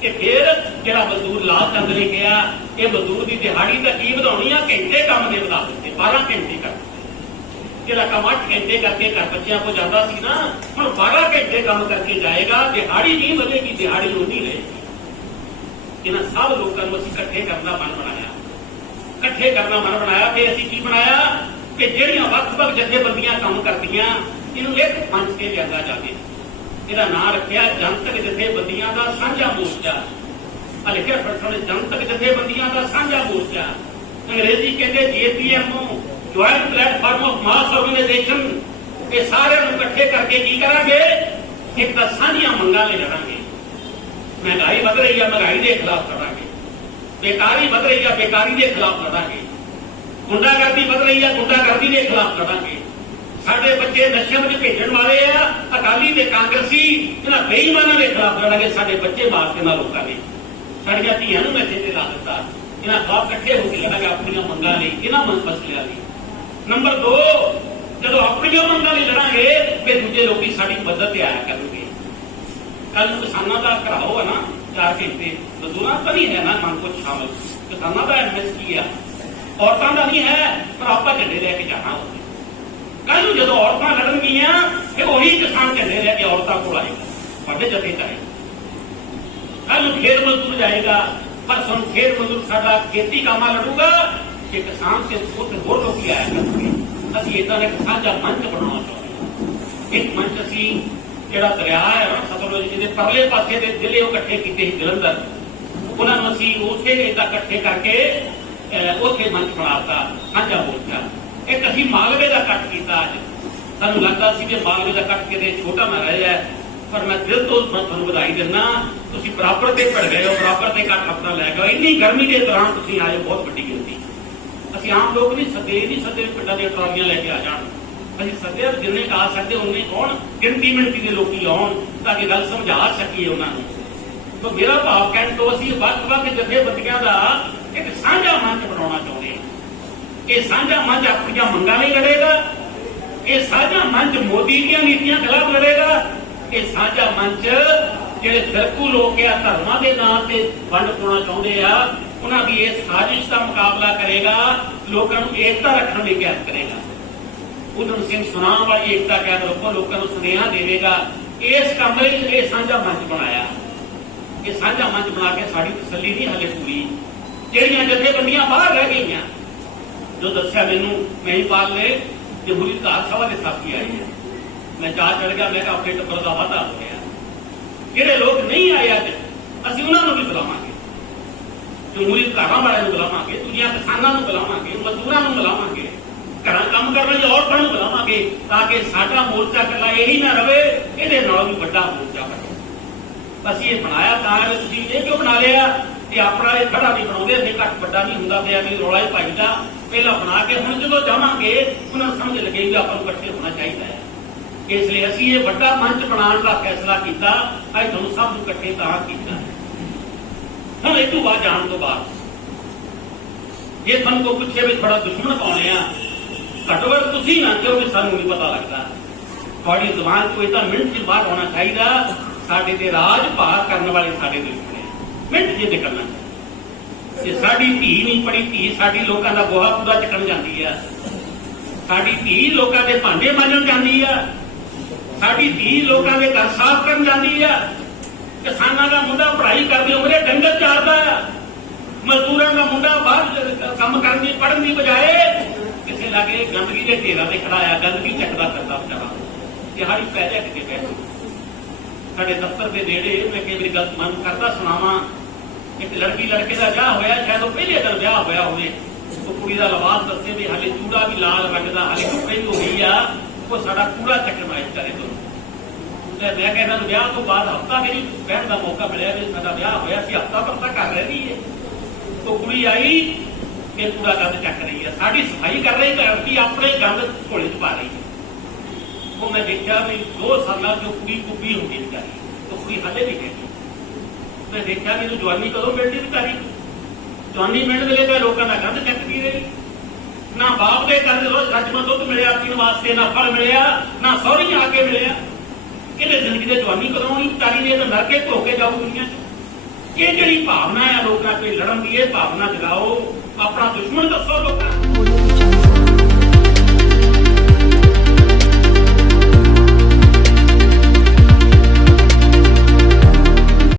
कि फिर जो मजदूर लाल चंद ने कहा कि मजदूर की दिहाड़ी तो की बढ़ानी आ, घंटे काम के बढ़ा दिते, 12 घंटे कर जो काम 8 घंटे करके घर बच्चों को जाता सी ना, हम 12 घंटे काम करके जाएगा, दिहाड़ी नहीं बढ़ेगी, दिहाड़ी उन्नी रहेगी। इन्होंने सब लोगों को इकट्ठे करना मन बनाया, इकट्ठे करना मन बनाया। फिर असीं की बनाया कि जिहड़ियां वख-वख जथेबंदियां काम करदियां, इन्हूं एक मंच ते लिआंदा जावे। ਇਹਦਾ ਨਾਂ ਰੱਖਿਆ ਜਨਤਕ ਜਥੇਬੰਦੀਆਂ ਦਾ ਸਾਂਝਾ ਮੋਰਚਾ। ਆ ਲਿਖਿਆ ਫਰਸਣੇ ਜਨਤਕ ਜਥੇਬੰਦੀਆਂ ਦਾ ਸਾਂਝਾ ਮੋਰਚਾ। ਅੰਗਰੇਜ਼ੀ ਕਹਿੰਦੇ JPMO, joint platform of mass organisation. ਇਹ ਸਾਰਿਆਂ ਨੂੰ ਇਕੱਠੇ ਕਰਕੇ ਕੀ ਕਰਾਂਗੇ, ਇੱਕ ਤਾਂ ਸਾਂਝੀਆਂ ਮੰਗਾਂ ਲਈ ਲੜਾਂਗੇ। ਮਹਿੰਗਾਈ ਵਧ ਰਹੀ ਹੈ, ਮਹਿੰਗਾਈ ਦੇ ਖਿਲਾਫ ਲੜਾਂਗੇ। ਬੇਕਾਰੀ ਵਧ ਰਹੀ ਹੈ, ਬੇਕਾਰੀ ਦੇ ਖਿਲਾਫ ਲੜਾਂਗੇ। ਗੁੰਡਾਗਰਦੀ ਵਧ ਰਹੀ ਹੈ, ਗੁੰਡਾਗਰਦੀ ਦੇ ਖਿਲਾਫ ਲੜਾਂਗੇ। साडे बच्चे नशे में भेजण वाले आ, अकाली ते कांग्रेसी इन्हां बेईमानां के खिलाफ लड़ांगे। साडे बच्चे मारते ना लोगों ने, साडियां धीआं नूं नशे ते ला दित्ता। इन्हां खिलाफ इकट्ठे होकर लड़ांगे अपनी मंगां लई, इन्हां मसलिआं लई। नंबर 2, जदों अपनी मंगां लई लड़ांगे फिर दूजे लोग साडी मदद ते आया करनगे। कल किसानां दा घराओ है ना 4 घंटे, मजदूरां का नहीं है ना मन कुछ शामिल, किसानां दा MSP आ, औरतां दा नहीं है, पर आपां झंडे लैके जाना। कल जो औरतां लड़नगियां फिर वही किसान झंडे लैके औरतां को आएगा, बड़े जथे जाएगा। कल खेत मजदूर जाएगा, पर सुन खेत मजदूर साडा खेती कामा लड़ूगा कि किसान से होर लोग आया करेंगे। असीं इदां दा एक साझा मंच बनाउणा चाहुंदे हां। एक मंच असीं जिहड़ा दरिया है ना सतलुज, जिहदे परले पासे दे जिले इकट्ठे कीते सी जलंधर, उन्हां नूं असीं उत्थे इदां इकट्ठे करके उत्थे मंच बनाता साझा मोर्चा। एक असीं मालवे का कट किया। अज सानूं लगता सी कि मालवे का कट किते छोटा ना रहा है, पर मैं दिल तो तुहानूं बधाई दिंदा, तुसीं बराबर ते भड़ गए हो, बराबर ते कट अपना लै गए। इन्नी गर्मी के दौरान तुसीं आए, बहुत वड्डी गिनती। असीं आम लोग नहीं सदे पिंडां दी ट्रालियां लैके आ जाण, असीं सदे जिन्ने आ सकदे उन्ने कौन गिणती मिणती दे लोकी आउण ताकि गल समझा सकीए उन्हां नूं। तो मेरा भाव कहण तो असीं वख-वख जथेबंदियां दा एक साझा मंच बनाउणा चाहुंदे हां। ये साझा मंच अपनी मंगां लई लड़ेगा, ये साझा मंच मोदी दी नीतियां खिलाफ लड़ेगा, ये साझा मंच जिहड़े फिरकू लोग आ धर्मां दे नाम ते वंड पाउणा चाहुंदे आ, उन्हां दी इस साजिश का मुकाबला करेगा, लोकां नूं एकता रखण लई कैद करेगा। उधम सिंह सुनाम वाली एकता कैद रखो, लोकां नूं सुनेहा देवेगा। इस काम लई ये साझा मंच बनाया। ये साझा मंच बना के साडी तसल्ली नहीं हले पूरी, जिहड़ियां जथेबंदियां बाहर रह गईयां, जो दस्या मैनू महिपाल ने जमहूरी विधान सभा के साथी आए हैं, मैं चाह चढ़ गया, मैं अपने टब्बर का वाधा हो गया। ਜਿਹੜੇ ਲੋਕ ਨਹੀਂ ਆਏ ਅੱਜ ਅਸੀਂ ਉਹਨਾਂ ਨੂੰ ਵੀ ਬੁਲਾਵਾਂਗੇ, ਜਮਹੂਰੀ ਧਾਰਾਂ ਵਾਲਿਆਂ ਨੂੰ ਬੁਲਾਵਾਂਗੇ, ਦੂਜੀਆਂ ਕਿਸਾਨਾਂ ਨੂੰ ਬੁਲਾਵਾਂਗੇ, ਮਜ਼ਦੂਰਾਂ ਨੂੰ ਬੁਲਾਵਾਂਗੇ, ਘਰਾਂ ਕੰਮ ਕਰਨ ਵਾਲੀ ਔਰਤਾਂ ਨੂੰ ਬੁਲਾਵਾਂਗੇ, ਤਾਂ ਕਿ ਸਾਡਾ ਮੋਰਚਾ ਇਕੱਲਾ ਇਹੀ ਨਾ ਰਵੇ, ਇਹਦੇ ਨਾਲ ਵੀ ਵੱਡਾ ਮੋਰਚਾ ਬਣੇ। ਅਸੀਂ ਇਹ ਬਣਾਇਆ ਤਾਂ ਤੁਸੀਂ ਇਹ ਕਿਉਂ ਬਣਾ ਲਿਆ ਕਿ ਆਪਣਾ ਇਹ ਖੜਾ ਨਹੀਂ ਬਣਾਉਂਦੇ, ਅਸੀਂ ਘੱਟ ਵੱਡਾ ਨਹੀਂ ਹੁੰਦਾ ਪਿਆ ਵੀ ਰੌਲਾ ਹੀ ਭਾਈ ਦਾ ਪਹਿਲਾਂ ਬਣਾ ਕੇ ਹੁਣ ਜਦੋਂ ਜਾਵਾਂਗੇ ਉਹਨਾਂ ਨੂੰ ਸਮਝ ਲੱਗੇ ਵੀ ਆਪਾਂ ਨੂੰ ਇਕੱਠੇ ਹੋਣਾ ਚਾਹੀਦਾ ਹੈ। ਇਸ ਲਈ ਅਸੀਂ ਇਹ ਵੱਡਾ ਮੰਚ ਬਣਾਉਣ ਦਾ ਫੈਸਲਾ ਕੀਤਾ, ਅੱਜ ਤੁਹਾਨੂੰ ਸਭ ਨੂੰ ਇਕੱਠੇ ਤਾਂ ਕੀਤਾ। ਹੁਣ ਇਹ ਤੋਂ ਬਾਅਦ ਜਾਣ ਤੋਂ ਬਾਅਦ ਜੇ ਤੁਹਾਨੂੰ ਕੋਈ ਪੁੱਛੇ ਵੀ ਥੋੜਾ ਦੁਸ਼ਮਣ ਪਾਉਣੇ ਆ, ਘੱਟੋ ਘੱਟ ਤੁਸੀਂ ਨਾ ਕਿਉਂ ਵੀ ਸਾਨੂੰ ਨਹੀਂ ਪਤਾ ਲੱਗਦਾ, ਤੁਹਾਡੀ ਜ਼ੁਬਾਨ ਤੋਂ ਇਹ ਤਾਂ ਮਿੰਟ 'ਚ ਬਾਹਰ ਹੋਣਾ ਚਾਹੀਦਾ, ਸਾਡੇ ਤੇ ਰਾਜ ਭਾਰ ਕਰਨ ਵਾਲੇ ਸਾਡੇ ਦੁਸ਼ਮਣ ਮਿੰਟ 'ਚ ਨਿਕਲਣਾ ਚਾਹੀਦਾ। ਜੇ ਸਾਡੀ ਧੀ ਨਹੀਂ ਪੜੀ, ਧੀ ਸਾਡੀ ਲੋਕਾਂ ਦਾ ਗੋਹਾ ਪੂਰਾ ਚੱਕਣ ਜਾਂਦੀ ਆ, ਸਾਡੀ ਧੀ ਲੋਕਾਂ ਦੇ ਭਾਂਡੇ ਮਾਂਜਣ ਜਾਂਦੀ ਆ, ਸਾਡੀ ਧੀ ਲੋਕਾਂ ਦੇ ਘਰ ਸਾਫ਼ ਕਰਨ ਜਾਂਦੀ ਆ, ਕਿਸਾਨਾਂ ਦਾ ਮੁੰਡਾ ਪੜ੍ਹਾਈ ਕਰਦੇ ਉਮਰੇ ਡੰਗਰ ਚਾਰਦਾ ਆ, ਮਜ਼ਦੂਰਾਂ ਦਾ ਮੁੰਡਾ ਬਾਹਰ ਕੰਮ ਕਰਨ ਦੀ ਪੜ੍ਹਨ ਦੀ ਬਜਾਏ ਕਿਸੇ ਲਾਗੇ ਗੰਦਗੀ ਦੇ ਢੇਰਾਂ ਤੇ ਖੜਾ ਆ, ਗੰਦਗੀ ਚੱਕਦਾ ਫਿਰਦਾ ਵਿਚਾਰਾ, ਦਿਹਾੜੀ ਪੈ ਜਾ ਕਿਤੇ ਪੈ। ਸਾਡੇ ਦਫ਼ਤਰ ਦੇ ਨੇੜੇ ਮੈਂ ਕਈ ਵਾਰੀ ਗੱਲ ਮਨ ਕਰਦਾ ਸੁਣਾਵਾਂ, ਇੱਕ ਲੜਕੀ ਲੜਕੇ ਦਾ ਵਿਆਹ ਹੋਇਆ, ਸ਼ਾਇਦ ਉਹ ਪਹਿਲੇ ਦਿਨ ਵਿਆਹ ਹੋਇਆ ਹੋਵੇ, ਉਹ ਕੁੜੀ ਦਾ ਲਿਬਾਸ ਦੱਸੇ ਵੀ ਹਾਲੇ ਚੂੜਾ ਵੀ ਲਾਲ ਰੰਗ ਦਾ, ਹਾਲੇ ਕੱਪੜੇ ਵੀ ਉਹੀ ਆ, ਉਹ ਸਾਡਾ ਕੂੜਾ ਚੱਕਣ ਆਏ ਵਿਚਾਰੇ ਤੋਂ। ਮੈਂ ਕਹਿੰਦਾ ਵਿਆਹ ਤੋਂ ਬਾਅਦ ਹਫ਼ਤਾ ਮੇਰੀ ਬਹਿਣ ਦਾ ਮੌਕਾ ਮਿਲਿਆ ਵੀ ਸਾਡਾ ਵਿਆਹ ਹੋਇਆ ਸੀ, ਹਫ਼ਤਾ ਭਰ ਤਾਂ ਘਰ ਰਹਿੰਦੀ ਹੈ। ਉਹ ਕੁੜੀ ਆਈ ਇਹ ਕੂੜਾ ਗੰਦ ਚੱਕ ਰਹੀ ਹੈ, ਸਾਡੀ ਸਫਾਈ ਕਰ ਰਹੀ ਘਰ ਦੀ, ਆਪਣੇ ਗੰਦ ਝੋਲੇ 'ਚ ਪਾ ਰਹੀ ਹੈ। ਉਹ ਮੈਂ ਦੇਖਿਆ ਵੀ 2 ਸਾਲਾਂ ਜੋ ਕੁੜੀ ਕੁੱਪੀ ਹੁੰਦੀ ਵਿਚਾਰੀ, ਉਹ ਕੁੜੀ ਹਾਲੇ ਵੀ ਹੈਗੀ। ਮੈਂ ਦੇਖਿਆ ਮੈਨੂੰ ਜਵਾਨੀ ਕਦੋਂ ਮਿਲਦੀ ਵਿਚਾਰੀ, ਜਵਾਨੀ ਮਿਲਣ ਵੇਲੇ ਤਾਂ ਲੋਕਾਂ ਦਾ ਗੰਦ ਚੱਕਦੀ ਰਹੀ, ਨਾ ਬਾਪ ਦੇ ਘਰ ਰੋਜ਼ ਰੱਜਮਾ ਦੁੱਧ ਮਿਲਿਆ ਪੀਣ ਵਾਸਤੇ, ਨਾ ਫਲ ਮਿਲਿਆ, ਨਾ ਸਹੁਰੀ ਆ ਕੇ ਮਿਲਿਆ। ਇਹਦੇ ਜ਼ਿੰਦਗੀ ਦੇ ਜਵਾਨੀ ਕਦੋਂ ਆਉਣੀ ਵਿਚਾਰੀ ਨੇ, ਤਾਂ ਨਰਕੇ ਧੋ ਕੇ ਜਾਊ ਦੁਨੀਆ 'ਚ। ਇਹ ਜਿਹੜੀ ਭਾਵਨਾ ਹੈ ਲੋਕਾਂ 'ਚ ਲੜਨ ਦੀ, ਇਹ ਭਾਵਨਾ ਜਗਾਓ, ਆਪਣਾ ਦੁਸ਼ਮਣ ਦੱਸੋ ਲੋਕਾਂ ਨੂੰ।